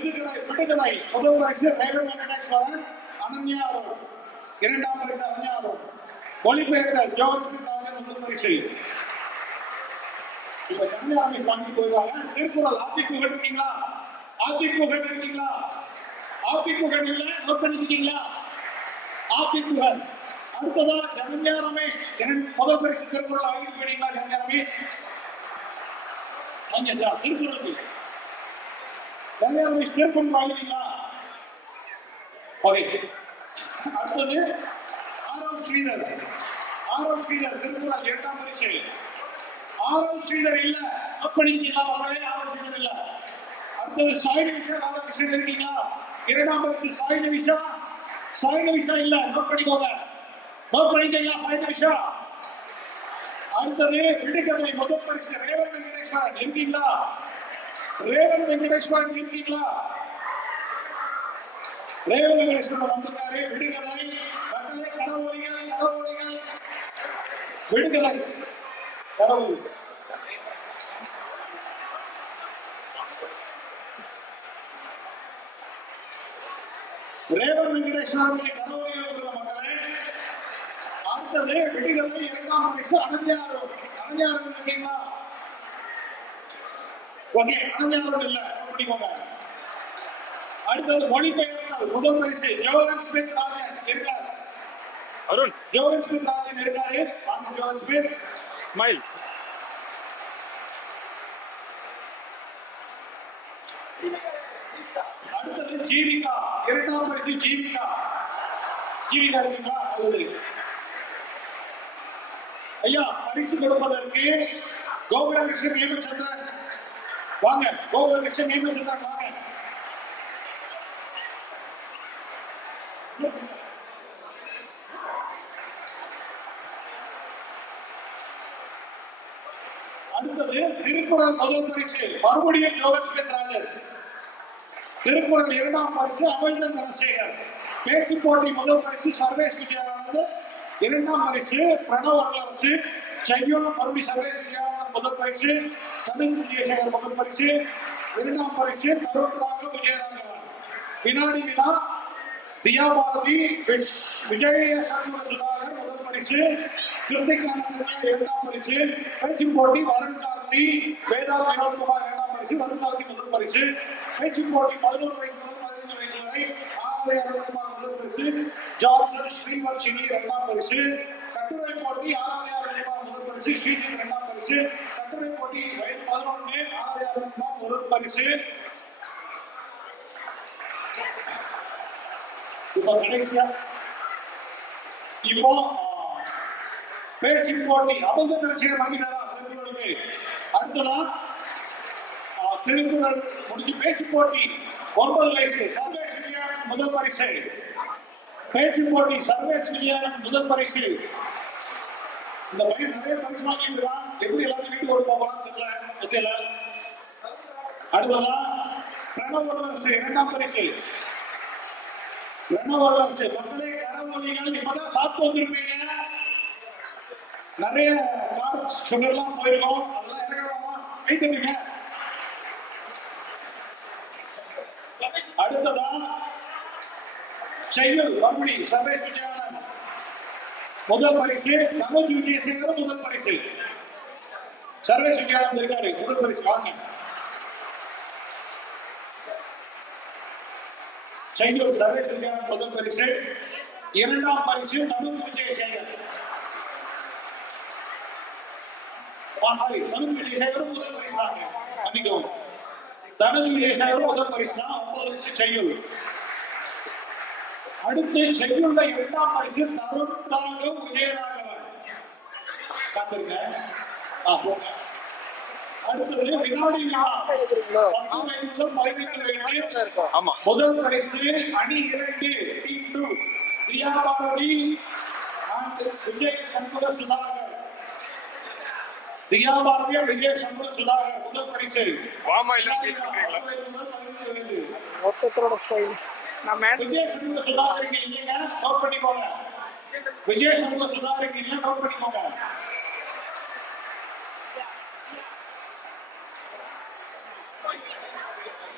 விடுதலை முதல் பரிசு ரேவன் வெங்கடேஸ்வரன் அனன்யா. இரண்டாம் பரிசு அஞ்ஞானம். மொழிபெயர்த்த ஜோர்ஜ் ராஜன் முதல் பரிசு. இப்ப ஜனதாமி வாங்கி போயிருக்காங்க. திருக்குறள் ஆத்திக்கு இருக்கீங்களா? ஆத்திக்கு இருக்கீங்களா? ஆத்திக்கு இல்ல நோட் பண்ணிக்கிட்டீங்களா? ஆத்திக்கு. அடுத்ததா ஜனன்யா ரமேஷ் முதல் பரிசு திருக்குறள் வாங்கி போயிட்டீங்களா? ஜனன்யா ரமேஷ் வாங்க சார். திருக்குறளுக்கு ஜனன்யா ரமேஷ் திருக்குறள் வாங்கிட்டீங்களா? ஓகே. அடுத்தது ஆரவ் ஸ்ரீதர். ஆரவ் ஸ்ரீதர் திருக்குறள் இரண்டாம் பரிசு. ஆரவ் ஸ்ரீதர் இல்ல அப்படிங்களா? ஆரவ் ஸ்ரீதர் இல்ல. அடுத்தது சாய் நிமிஷா ராதாகிருஷ்ணன் இருக்கீங்களா? இரண்டாம் பரிசு சாய் நிமிஷா. சாய் நிமிஷா இல்ல, நோட் பண்ணிக்கோங்க. நோட் பண்ணிட்டீங்களா? சாய் நிமிஷா. அடுத்தது விடுகதை முதல் பரிசு ரேவன் வெங்கடேஸ்வரன் இருக்கீங்களா? ரேவன் வெங்கடேஸ்வரன் இருக்கீங்களா? ரேவன் வெங்கடேஸ்வரன் வந்திருக்காரு. விடுகதை மக்களே, கரவொலிகள் கரவொலிகள். விடுகதை கரவொலி. ரேவன் வெங்கடேஸ்வரன் கரவொலிகள் மக்களே. அடுத்தது விடுகதை இரண்டாம் பரிசு அனன்யாரும். அனன்யாரும் இருக்கீங்களா? ஓகே, அனன்யாரும் இல்ல, பண்ணிக்கோங்க. அடுத்தது மொழிபெயர்த்தல் முதல் பரிசு ஜோகன் ஸ்மித் ராஜன் இருக்கார். அருண் ஜோகன் ஸ்மித் ராஜன் இருக்காரு. வாங்க ஜோகன் ஸ்மித். ஸ்மைல். அடுத்தது ஜீவிகா இரண்டாம் பரிசு ஜீவிகா. ஜீவிகா இருக்கீங்களா? நல்லது. ஐயா, பரிசு கொடுப்பதற்கு கோகுலகிருஷ்ணன் ஹேமச்சந்திரன் வாங்க. கோகுலகிருஷ்ணன் ஹேமச்சந்திரன் வாங்க. அடுத்தது திருக்குறள் முதல் பரிசு மறுபடியும் ஜோகன் ஸ்மித் ராஜன். திருக்குறள் இரண்டாம் பரிசு அமிர்தம் தனசேகர். பேச்சு போட்டி முதல் பரிசு சர்வேஷ் விஜயானந்த். இரண்டாம் பரிசு பிரணவ் அரசு. செய்யோன் மறுபடி சர்வேஷ் விஜயானந்த் முதல் பரிசு. தமிழ் விஜயசேகர் முதல் பரிசு. இரண்டாம் பரிசு தருணராக விஜயராகவன். வினாடி வினா தியா பாரதி விஜய சண்முக சுதாகர் முதல் பரிசு. கிருத்திக் ஆனந்த் இரண்டாம் பரிசு. பேச்சு போட்டி வருண் கார்த்தி வேதாந்த் வினோத்குமார் இரண்டாம் பரிசு. வருண் கார்த்தி முதல் பரிசு. பேச்சு போட்டி 11 வயது முதல் 15 வயசு வரை ஆனந்த் அருண்குமார் முதல் பரிசு. ஜான்சன் ஸ்ரீவர்ஷினி இரண்டாம் பரிசு. கட்டுரை போட்டி ஆனந்த் அருண்குமார் முதல் பரிசு. ஸ்ரீஜித் இரண்டாம் பரிசு. கட்டுரை போட்டி வயது 11 ஆனந்த் அருண்குமார் முதல் பரிசு. இப்போ கடைசியா இப்போ பேச்சு போட்டி அமிர்த தனசேகர் வாங்கினாரா திருக்குறளுக்கு? அடுத்ததா திருக்குறள் முடிஞ்சு பேச்சு போட்டி 9 வயசு சர்வேஷ் விஜயானந்த் முதல் பரிசு. பேச்சு போட்டி சர்வேஷ் விஜயானந்த் முதல் பரிசு. இந்த பையன் நிறைய பரிசு வாங்கிட்டுருக்கான். எப்படி எல்லாத்தையும் வீட்டு கொண்டு போறான்னு தெரியல. அடுத்ததா பிரணவ் அரசு இரண்டாம் பரிசு. பிரணவ் மக்களே, கரவொலிகள் இப்பதான் சாப்பிட்டு வந்திருப்பீங்க. நிறைய கார்ப்ஸ் சுகர்லாம் போயிருக்கோம். அதெல்லாம் இறக்கணுமா? கைத்தட்டுங்க. அடுத்ததா செய்யுள் மறுபடி சர்வேஷ் விஜயானந்த் முதல் பரிசு. தனுஜ் விஜயசேகர் முதல் பரிசு. சர்வேஷ் விஜயானந்த் இருக்காரு முதல் பரிசு. வாங்க. செய்யுள் சர்வேஷ் விஜயானந்த் முதல் பரிசு. இரண்டாம் பரிசு தனுஜ் விஜயசேகர். தனுஜ் விஜயசேகர் முதல் பரிசு தாங்க. மன்னிக்கவும், தனுஜ் விஜயசேகர் முதல் பரிசு தான். 9 வயசு செய்யுள். அடுத்து செய்யுள்ள இரண்டாம் பரிசு தருண் ராகவ் விஜயராகவன். காத்திருங்க. அடுத்தது வினாடி வினா 10 வயது முதல் 15 வயது. ஆமா. முதல் பரிசு அணி 2 டீம் 2 தியா பாரதி and விஜய் சண்முக சுதாகர். தியா பாரதி விஜய் சண்முக சுதாகர் முதல் பரிசு. வாமா இல்ல ஃபீல் பண்றீங்களா? மொத்தத்தோட ஸ்டைல் நான் மேட் விஜய் சண்முக சுதாகருக்கு இல்லைங்க, நோட் பண்ணிக்கோங்க. விஜய் சண்முக சுதாகருக்கு இல்ல, நோட் பண்ணிக்கோங்க.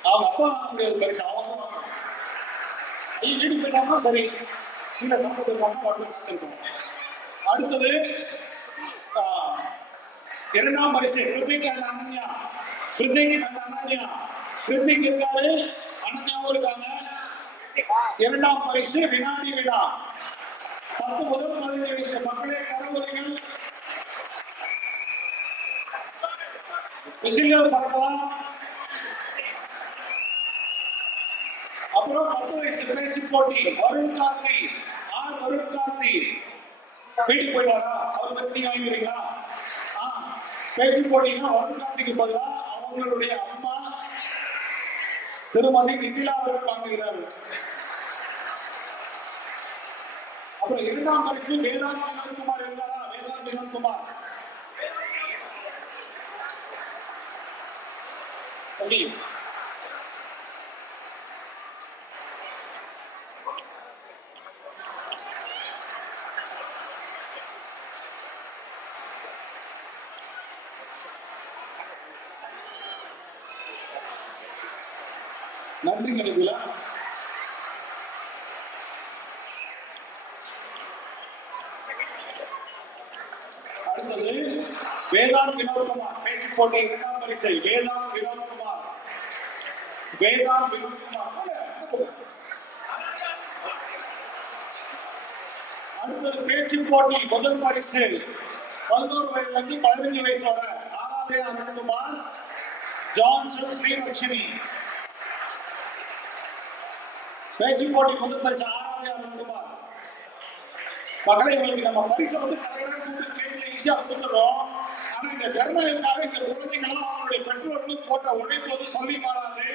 அவங்க அப்பா பரிசு அவங்க வீடு போயிட்டாங்கன்னா சரி. கீழே சமத்துவம் காத்திருக்கோம். அடுத்தது இரண்டாம் பரிசு கிருத்திக் அண்ட் அனன்யா. கிருத்திக் இருக்காரு, அனன்யாவும் இருக்காங்க. இரண்டாம் பரிசு வினாடி விழா. 10 முதல் 15 வயசு மக்களே கரவொலிகள் விசில்கள் பறக்கலாம். அப்புறம் 10 வயசு பேச்சு போட்டி. வருண் கார்த்தி வீட்டுக்கு போயிட்டாரா? அவர் பத்தி வாங்கிக்கிறீங்களா? பேச்சு போட்டினா வருண் கார்த்திக்கு பதிலா அவங்களுடைய அம்மா திருமதி நிதிலா அவர்கள் வாங்குகிறார்கள். அப்புறம் இரண்டாம் பரிசு வேதாந்த் வினோத்குமார் இருந்தாரா? வேதாந்த் வினோத்குமார் நன்றி நினைக்கல. அடுத்தது வேதாந்த் வினோத்குமார் பேச்சு போட்டி இரண்டாம் பரிசை. வேதாந்த் வினோத்குமார். அடுத்தது பேச்சு போட்டி முதல் பரிசு 11 வயதிலிருந்து 15 வயசு வரை. ஆராதயா அருண்குமார், ஜான்சன் ஸ்ரீலட்சுமி. பேச்சு போட்டி முதல் பரிசு ஆராதயா அருண்குமார். மகளை உங்களுக்கு நம்ம பரிசை வந்து ஈஸியா கொடுத்துறோம். ஆனா இந்த தர்ணாவுக்காக இந்த குழந்தைங்களாம் அவங்களுடைய பெற்றோர்களும் போட்ட உழைப்பு வந்து சொல்லி மாறாது.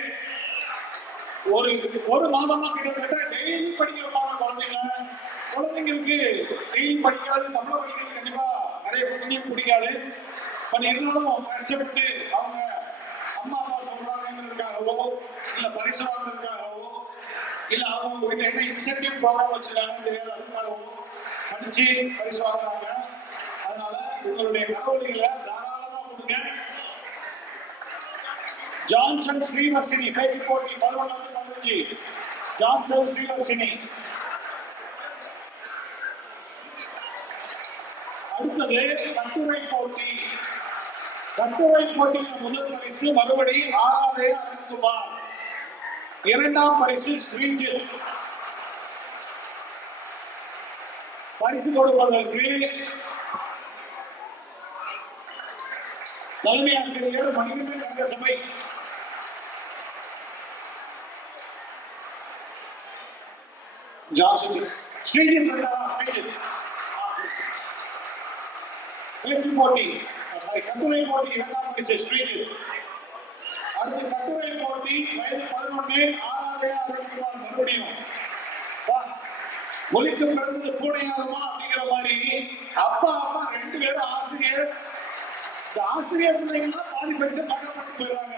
ஒரு மாதமா கிட்டத்தட்ட டெய்லி படிக்கிறப்பாங்க குழந்தைங்களுக்கு டெய்லி படிக்கிறது, தமிழ படிக்கிறது கண்டிப்பா நிறைய குழந்தைங்களுக்கு பிடிக்காது. பட் இருந்தாலும் கஷ்டப்பட்டு அவங்க அம்மா அப்பா சொல்றாங்கிறதுக்காகவோ இல்ல பரிசு வாங்குறதுக்காகவோ இல்ல அவங்க வீட்டுல என்ன இன்சென்டிவ் ப்ரோக்ராம் வச்சிருக்காங்கன்னு தெரியாது, அதுக்காகவோ படிச்சு பரிசு வாங்குறாங்க. அதனால உங்களுடைய கரவொலிகளை தாராளமா கொடுங்க. ஜான்சன் ஸ்ரீவர்ஷினி பேச்சு போட்டி 11-15. ஜான்சன் ஸ்ரீவர்ஷினி. அடுத்தது கட்டுரை போட்டியின் முதல் பரிசு மறுபடி ஆராதயா அருண்குமார். இரண்டாம் பரிசு ஸ்ரீஜித். பரிசு கொடுப்பதற்கு தலைமை ஆசிரியர் மணிகண்டன் ரங்கசபை. ஸ்ரீஜித் பேச்சு போட்டி கட்டுரை போட்டி இரண்டாம் பரிசு ஸ்ரீஜித். அடுத்து கட்டுரை போட்டி வயது 11 ஆராதயா அருண்குமார். மறுபடியும் ஒலிக்கு பிறந்தது பூனையாகுமா அப்படிங்கிற மாதிரி அப்பா அம்மா 2 பேரும் ஆசிரியர். இந்த ஆசிரியர் பிள்ளைங்கள்லாம் பாதி பரிசு பக்கப்பட்டு போயிடுறாங்க.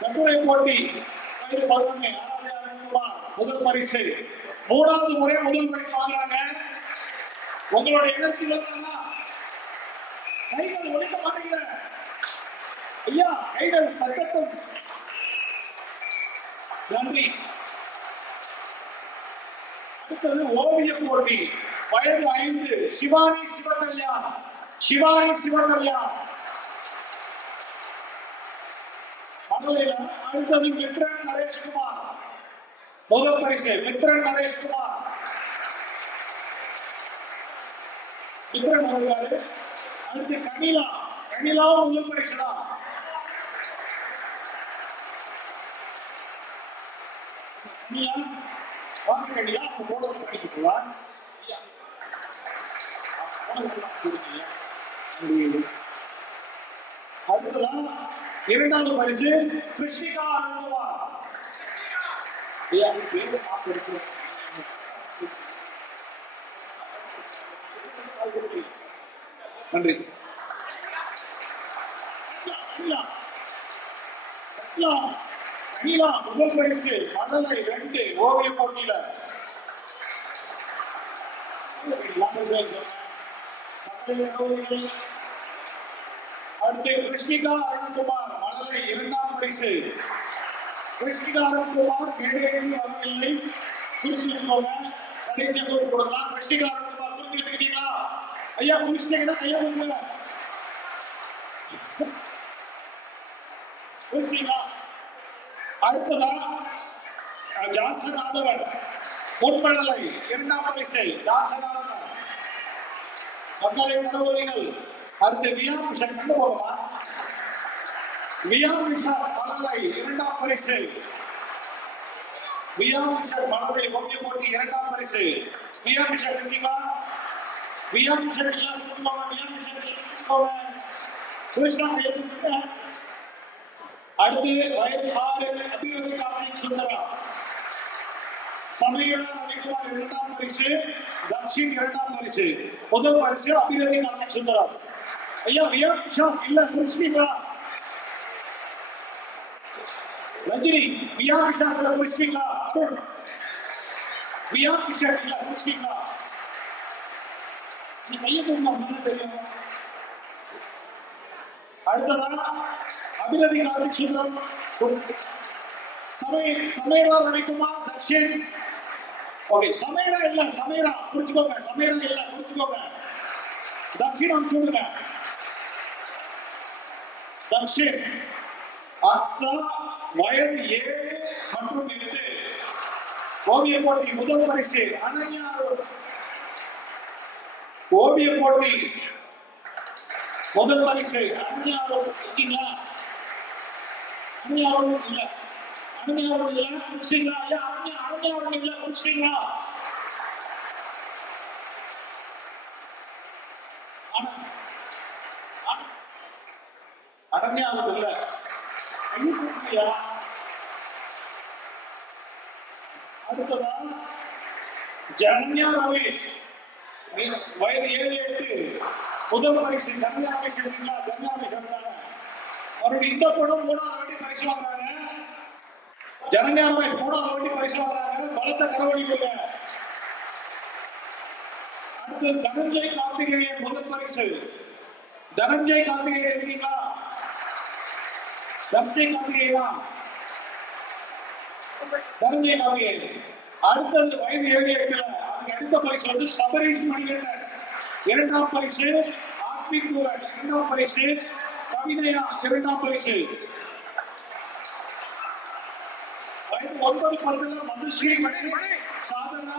கட்டுரை போட்டி வயது 11 ஆராதயா அருண்குமார் முதல் பரிசு. 3வது முறையா முதல் பரிசு வாங்குறாங்க. உங்களோட எதிர்த்து கைகள் ஒழிக்க மாட்டேங்கிற ஐயா, கைகள் சட்டத்தும். நன்றி. அடுத்தது ஓவிய போட்டி வயது 5 சிவானி சிவகல்யாண். அடுத்தது மித்ரன் நரேஷ்குமார். முதல் பரிசு மித்ரன் நரேஷ்குமார். அடுத்து கனிலாவும் முதல் பரிசு தான். கனிலா அடுத்ததான் இரண்டாவது பரிசு கிருஷ்ணிகா அருண்குமார். நன்றி. முதல் பரிசு மழலை 2 ஓவிய போட்டியில. அடுத்து கிருஷ்ணிகா அருண்குமார் மழலை இரண்டாம் பரிசு. கிருஷ்ணிகா அருண்குமார் மேடையில் வரவில்லை, குறிச்சு வச்சுக்கோங்க. கடைசியா கூட்டு கொடுக்கலாம். கிருஷ்ணிகா அருண்குமார் குறிச்சு வச்சுக்கிட்டீங்களா? ஐயா குறிச்சிட்டீங்கன்னா கையை கொடுங்க. குறிச்சிட்டீங்களா? அடுத்ததா ஜான்சன் ஆதவன் பொன்மழலை இரண்டாம் பரிசை. ஜான்சன் ஆதவன் மக்களை கடவுளிகள். அடுத்து வியாம் விஷன் கண்டு போகலாம். வியாம் விஷன் மலரை இரண்டாம் பரிசு. வியாம் விஷன் மலரை ஓவிய போட்டி இரண்டாம் பரிசு. வியாம் விஷன் இருக்கீங்களா? வியாம் விஷன் எல்லாம் கொடுத்துக்கோங்க. வியாம் விஷன் கொடுத்துக்கோங்க. கிருஷ்ணா கையெழுத்து. அடுத்து வயது 6 அபிநவி கார்த்திக் சுந்தரா. சமீரன் ரவிக்குமார் இரண்டாம் பரிசு. தக்ஷின் இரண்டாம் பரிசு. முதல் பரிசு அபிநவி கார்த்திக் சுந்தரா. ஐயா வியாம் விஷன் இல்ல கிருஷ்ணிகா. ரஜினி வியாம் விஷன் இல்ல கிருஷ்ணிகா. வியாம் விஷன் இல்ல கிருஷ்ணிகா. நீ கையை கொடுங்க தெரியும். அடுத்ததா அபிநவி கார்த்திக் சுந்தரம். சமீரா ரவிக்குமார் தக்ஷின். ஓகே சமீரா இல்ல சமீரா குறிச்சுக்கோங்க. சமீரா இல்ல குறிச்சுக்கோங்க. தக்ஷின் அனுப்பிச்சுடுங்க. தக்ஷின் அத்தா வயது 7 மற்றும் 8 ஓவிய போட்டி முதல் பரிசு. அனன்யா ஓவிய போட்டி முதல் பரிசு. அனன்யா இருக்கீங்களா? அனன்யா இல்ல. அனன்யா இல்ல குடிச்சீங்களா? ஐயா அனன்யா இல்ல குடிச்சீங்களா? அனன்யா இல்ல. ஐயோ குடிச்சியா? அடுத்ததா ஜனன்யா ரமேஷ் வயது 7 8 முதல் பரிசு. ஜனன்யா ரமேஷ் இருக்கீங்களா? ஜனன்யா ரமேஷ் இருக்காங்க. அவருடைய இந்த படம் 3வது வாட்டி பரிசு வாங்குறாங்க. ஜனன்யா ரமேஷ் 3வது வாட்டி பரிசு வாங்குறாங்க. பலத்த கரவொலிக்குங்க. அடுத்து தனஞ்சய் கார்த்திகேயன் முதல் பரிசு. தனஞ்சய் கார்த்திகேயன் இருக்கீங்களா? தனஞ்சய் கார்த்திகேயனா? தனஞ்சய் கார்த்திகேயன். அடுத்தது வயது 7 8 அதுக்கு அடுத்த பரிசு வந்து சபரீஷ் மணிகண்டன் இரண்டாம் பரிசு. ஆத்மிக் தூரன் இரண்டாம் பரிசு. கவிதையா இரண்டாம் பரிசு. வயது 9 10 மதுஸ்ரீ மணி சாதனா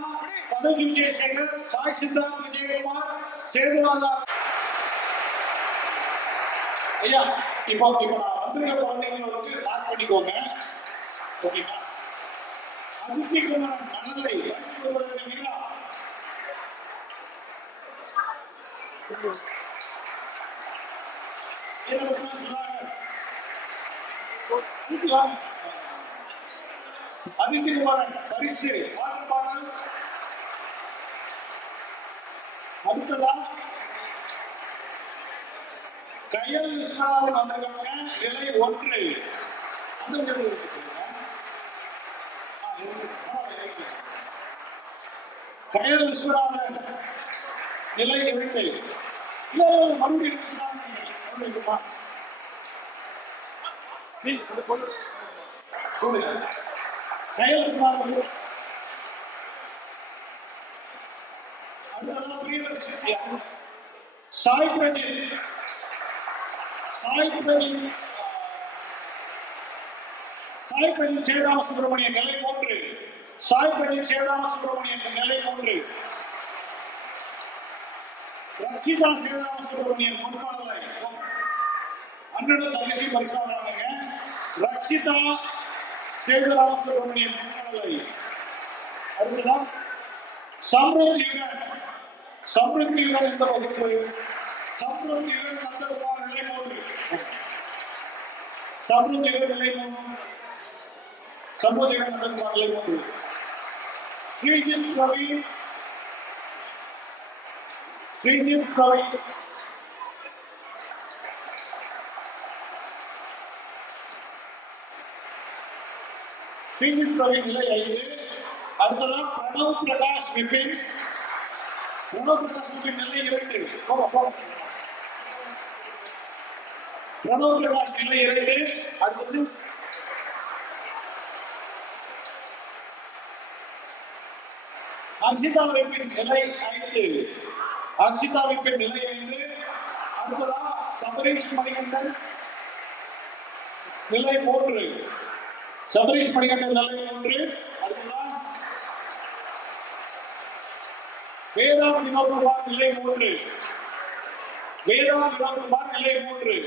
பதவி விஜயசேகர் சாய் சித்தார்த் விஜயகுமார் சேதுராதா. ஐயா இப்போ நான் வந்திருக்க குழந்தைங்களுக்கு லாக் பண்ணிக்கோங்க. ஓகேங்களா? அதித்திகுமாரன் மனதை பரிசு பெறுவதற்கிறீங்களா? அதித்திகுமாரன் பரிசு பாடல் பாடல். அடுத்ததா கயல் விஸ்வநாதன் வந்திருக்காங்க. நிலை 1. கயல் விஸ்வநாதன் நிலை 2. இல்ல மறுபடியும் கயல் விஸ்வநாதன். அடுத்ததா பிரியதர்ஷினியா. சாய் பிரதீப் சேராம சுப்பிரமணியன் நிலை 3. சாய் பிரதீப் சேராம சுப்பிரமணியன் நிலை 3. ரக்ஷிதா சேராம சுப்பிரமணியன் பொன்மழலை. அண்ணன் தங்கச்சி பரிசு வாங்குறாங்க. ரக்ஷிதா சேராம சுப்பிரமணியன் பொன்மழலை. அடுத்ததான் சம்ருத் யுகன் எந்த வகுப்பு? சம்ருத் யுகன் நந்தகுமார் நிலை 3. சம்ருத் யுகன் நிலை 3. சம்ருத் யுகன் நந்தகுமார் நிலை 3. ஸ்ரீஜித் பிரவீன் ஸ்ரீஜித் பிரவீன் நிலை 5. அடுத்ததா பிரணவ் பிரகாஷ் விபின் நிலை 2. பிரணவ் பிரகாஷ் நிலை 2. அடுத்தது அர்ஷிதா வைப்பின் நிலை 5. அர்ஷிதா வைப்பின் நிலை 5. அடுத்ததா சபரீஷ் மணிகண்டன் நிலை 3. சபரீஷ் மணிகண்டன் நிலை 3. அடுத்ததா வேதா வினோத்குமார் நிலை 3. வேதா வினோத்குமார் நிலை 3.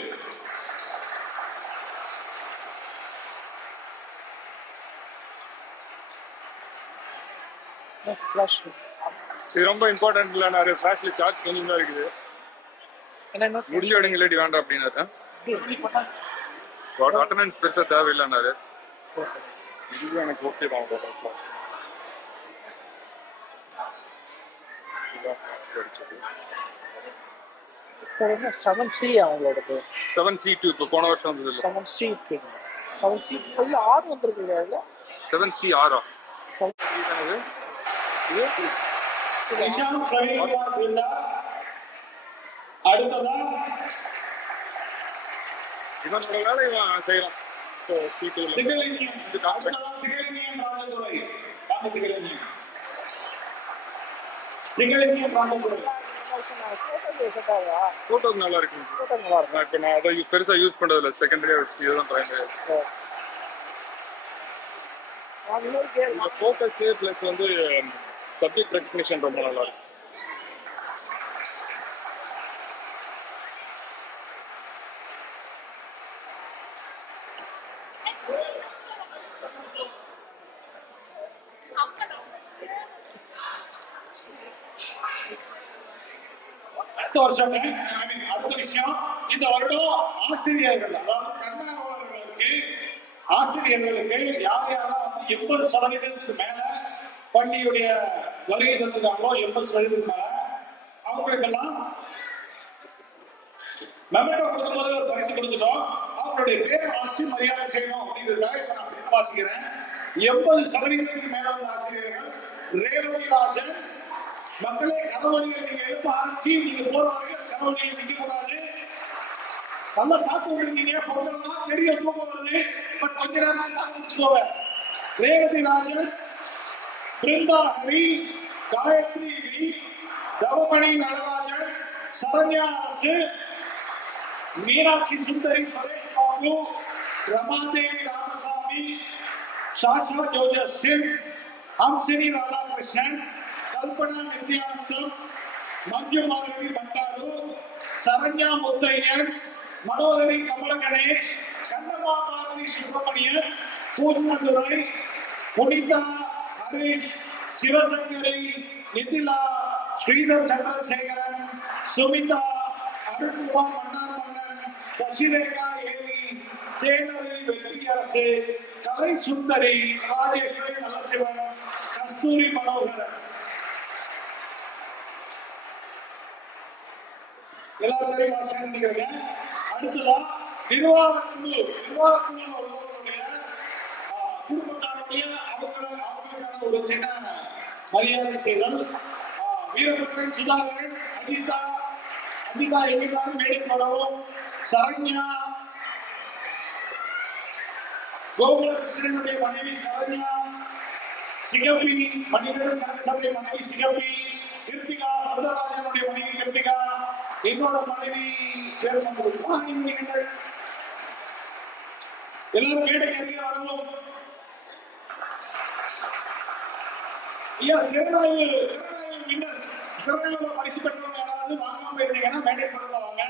ஃபிளாஷ் இது ரொம்ப இம்பார்ட்டன்ட் இல்லை நிறைய ஃபிளாஷ்ல சார்ஜ் கொஞ்சம் தான் இருக்குது. என்ன முடிஞ்ச எடுங்க இல்லாட்டி வேண்டாம் அப்படின்னாரு. அட்டண்டன்ஸ் பெருசாக தேவையில்லைன்னாரு. இது எனக்கு ஓகே தான் ஃபிளாஷ். இப்போ 7C அவங்களோடது 7C2 இப்போ போன வருஷம் வந்தது. 7C2 7C போய் 6 வந்திருக்கு இல்ல 7C6 7 நிஷாந்த் பிரவீன்குமார் பிருந்தா. அடுத்ததா இவனோட வேலை இவன் செய்யலாம். இப்போ C2ல திகழனியன். அடுத்ததா திகழனியன் ராஜதுரை. வாங்க திகழனியன். திகழனியன் ராஜதுரை. ஃபோட்டோ நல்லா இருக்கு. இப்போ நான் அதை பெருசாக யூஸ் பண்ணுறது இல்லை. செகண்டரியாக வச்சுட்டு இதுதான் பிரைமரி. இந்த ஃபோக்கஸு ப்ளஸ் வந்து சப்ஜெக்ட் ரெக்கக்னிஷன் ரொம்ப நல்லா இருக்கு. அடுத்த வருஷம் அடுத்த விஷயம், இந்த வருடம் ஆசிரியர்கள், அதாவது கண்ணாவர்களுக்கு ஆசிரியர்களுக்கு யார் யாரெல்லாம் வந்து 80% மேல பள்ளியுடைய வருகை தந்திருக்காங்களோ 80% மேல அவங்களுக்கெல்லாம் மெமண்டோ கொடுக்கும்போது ஒரு பரிசு கொடுத்துட்டோம். அவங்களுடைய பேரை வாசிச்சு மரியாதை செய்யணும் அப்படிங்கிறதுக்காக இப்ப நான் பேர் வாசிக்கிறேன். 80% மேல உள்ள ஆசிரியர்கள் ரேவதி ராஜன். மக்களே, கரவழியை நீங்க எழுப்ப ஆரம்பிச்சு நீங்க போற வரைக்கும் கரவழியை நிக்க கூடாது. நல்லா சாப்பிட்டு இருக்கீங்க, பொங்கல்லாம் பெரிய தூக்கம் வருது, பட் கொஞ்ச நேரம் ஆரம்பிச்சுக்கோங்க. ரேவதி ராஜன், பிருந்தா ஹரி, காயத்ரி வி, தவமணி நடராஜன், சரண்யா அரசு, மீனாட்சி சுந்தரி, சுரேஷ் பாபு, ரமாதேவி ராமசாமி, சாஷா ஜோசப் சிங், ஹம்சினி ராதாகிருஷ்ணன், கல்பனா நித்யானந்தம், மஞ்சு மாதவி பண்டாரு, சரண்யா முத்தையன், மனோதரி கமல கணேஷ், கண்ணம்மா பாரதி சுப்பிரமணியன், பூஜ்மதுரை, புனிதா, ஹரிஷ், சிவசங்கரி, நிதிலா, ஸ்ரீதர் சந்திரசேகரன், சுமிதா, அருண்குமார் மன்னார் மன்னன், சசிரேகா ஏவி, தேனரி வெற்றியரசு, கலை சுந்தரி, ராஜேஸ்வரி நலசிவன், கஸ்தூரி மனோகரன். எல்லாரும் வாசகம் நினைக்கிறேன். அடுத்ததா நிர்வாகக்குழு உள்ளவர்களுடைய குடும்பத்தாருடைய அவங்களுக்கான ஒரு சின்ன மரியாதை செய்தல். வீரபத்ரன், சுதாகரன், அஜிதா எங்கிருந்தாலும் மேடைக்கு வரவும். சரண்யா, கோகுலகிருஷ்ணனுடைய மனைவி சரண்யா, சிகப்பி, மணிகண்டன் கணேசனுடைய மனைவி சிகப்பி, கிருத்திகா, சுந்தரராஜனுடைய மனைவி கிருத்திகா, என்னோட மனைவி மணிகண்டன். எல்லாரும் மேடைக்கு இறங்கி வரவும். திறனாய்வு வின்னர்ஸ், திறனாய்வுல பரிசு பெற்றவங்க யாராவது வாங்காம இருந்தீங்கன்னா மேடை படுத்த வாங்க.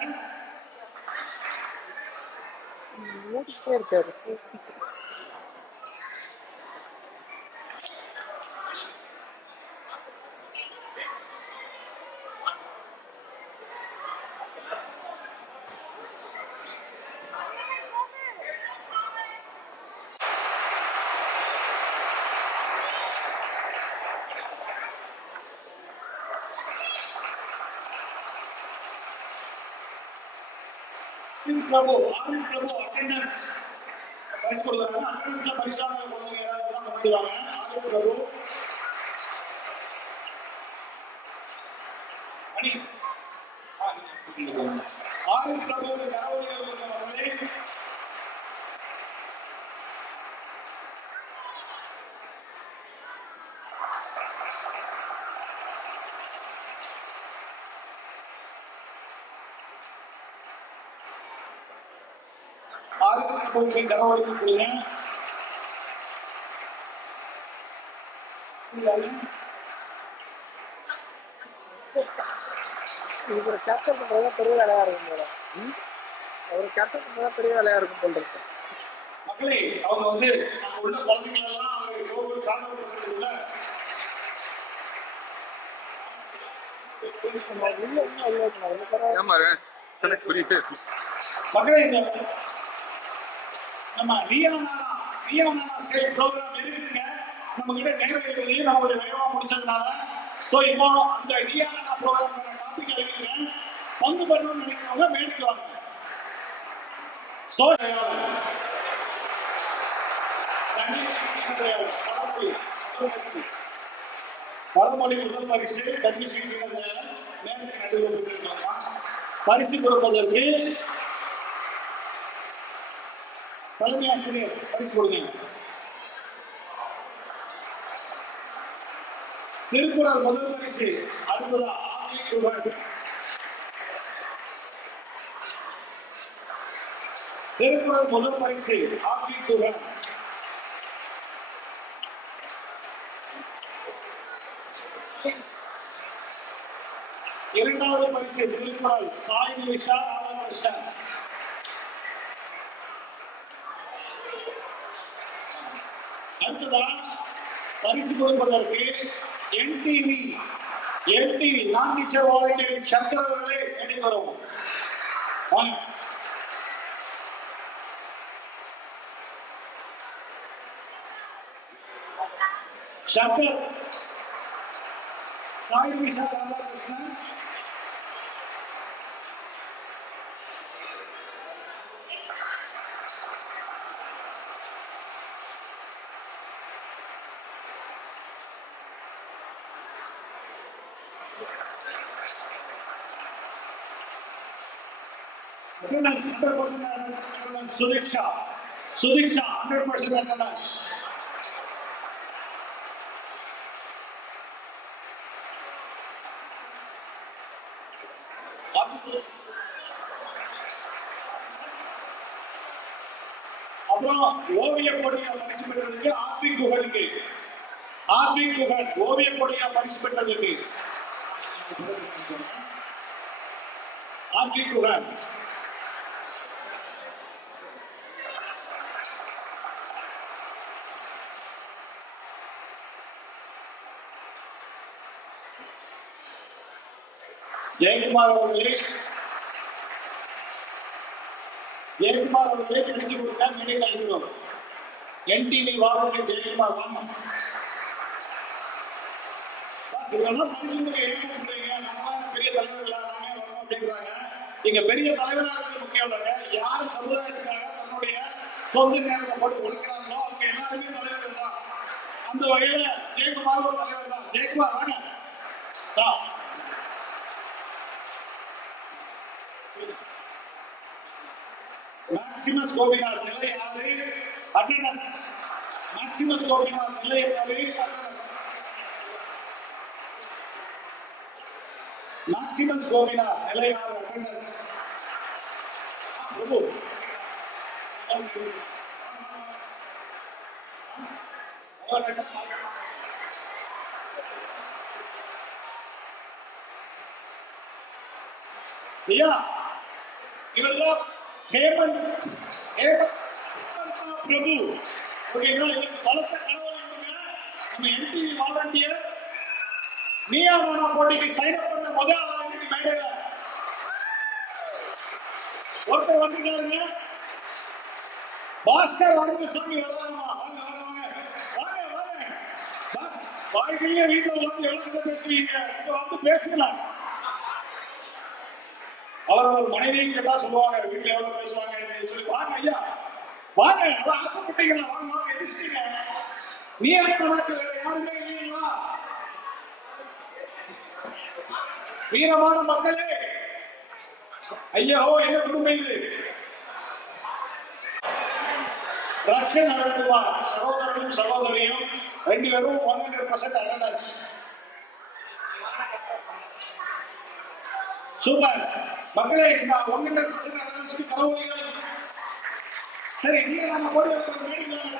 பிரபு அட்டெண்டன்ஸ் பரிசு கொடுக்குறாங்க. அட்டெண்டன்ஸ்ல பரிசு வாங்க யாராவது பண்ணிடுவாங்க. ஆரிஃப் பிரபு, மணி, ஆரிஃப் பிரபு கரவழிகள் அவர்களே. காண்பதற்கு கரவழைத்து கொடுங்க. இவரை கேப்சர் பண்றதா பெரிய வேலையா இருக்கும் மேடம். அவரை கேப்சர் பண்றதா பெரிய வேலையா இருக்கும் போல இருக்கு. மக்களே, அவங்க வந்து அங்க உள்ள குழந்தைகள் எல்லாம் அவங்க கோவில் சாதனை மக்களே, இந்த நம்ம ரியானா ஸ்டேட் ப்ரோக்ராம் இருக்குதுங்க. நம்ம கிட்ட நேரம் இருக்குது, நம்ம ஒரு வேகமா முடிச்சதுனால. சோ இப்போ அந்த ரியானா ப்ரோக்ராம் டாபிக் எழுதிக்கிறேன். பங்கு பெறணும்னு நினைக்கிறவங்க மேடைக்கு வாங்க. சோ வடமொழி முதல் பரிசு தன்னிச்சு பரிசு கொடுப்பதற்கு தலைமை ஆசிரியர் பரிசு கொடுங்க. திருக்குறள் முதல் பரிசு அடுத்ததா திருக்குறள் முதல் பரிசு ஆபிக்குகன். இரண்டாவது பரிசு திருக்குறள் சாய் நிஷா ராதாகிருஷ்ணன். அடுத்ததா பரிசு கொடுப்பதற்கு என்டிவி நான் டீச்சர் வாலண்டியர் சங்கர் அவர்களே எடுத்து வரும். சங்கர் சாய் நிஷா ராதாகிருஷ்ணன். Sudiksha 100% attendance. அப்புறம் ஓவிய போட்டியா பரிசு பெற்றதுக்கு ஆர்பிக் குகன் ஓவிய போட்டியா பரிசு பெற்றதுக்கு ஆர்பிக் குகன். ஜெயக்குமார் அவர்களே கடைசி கொடுத்தா மேடையில் அழைக்கிறோம். என்டிவி வாரத்தில் ஜெயக்குமார் வாங்க. பெரிய தலைவர்களா நானே வரணும் அப்படின்றாங்க. இங்க பெரிய தலைவராக முக்கியம் இல்லைங்க. யாரு சமுதாயத்துக்காக தன்னுடைய சொந்த நேரத்தை போட்டு ஒடுக்கிறாங்களோ அவங்க எல்லாருமே தலைவர்கள் தான். அந்த வகையில ஜெயக்குமார் ஒரு தலைவர் தான். ஜெயக்குமார் வாங்க. Maximus Gopinath நிலை 6 attendance. Maximus Gopinath நிலை 6 attendance. Maximus Gopinath நிலை 6 attendance. பிரபு ஐயா இவர்தான் ஹேமந்த் பிரபு. ஓகேங்களா? இதுக்கு பலத்த கனவு இருக்குங்க. நம்ம என்டிவி வாலண்டியர் நீயா நானா போட்டிக்கு சைன் அப் பண்ண முதல் ஆளாக மேடையில ஒருத்தர் வந்திருக்காருங்க. பாஸ்கர் வரதசாமி வர்றாங்கம்மா. வாங்க வாழ்க்கையே வீட்டுல வந்து எவ்வளவு பேசுவீங்க, இங்க வந்து பேசலாம். அவர் ஒரு மனைவியை கேட்டா சொல்லுவாங்க வீட்டுல எவ்வளவு பேசுவாங்க சொல்லி. வாங்க ஐயா வாங்க, அவ்வளவு ஆசைப்பட்டீங்களா? வாங்க எதிர்ச்சிங்க. நீ எனக்கு வேற யாருமே இல்லைங்களா? வீரமான மக்களே, ஐயோ என்ன குடும்பம் இது. ரக்ஷன் அரவிந்த்குமார் சகோதரனும் சகோதரியும் 2 பேரும் 100% அட்டெண்டன்ஸ். சூப்பர் மக்களே, இந்த 100% அட்டெண்டன்ஸ்க்கு கரவொலிகள் சரி நீங்க நம்ம போய் ஒரு மீட்டிங்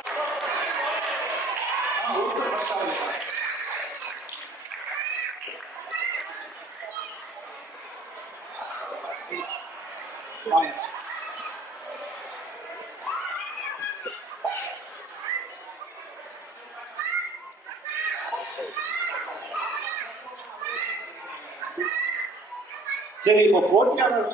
ஒருத்தர் first ஆகுங்க. வாங்க. சரி இப்போ போட்டியாளர்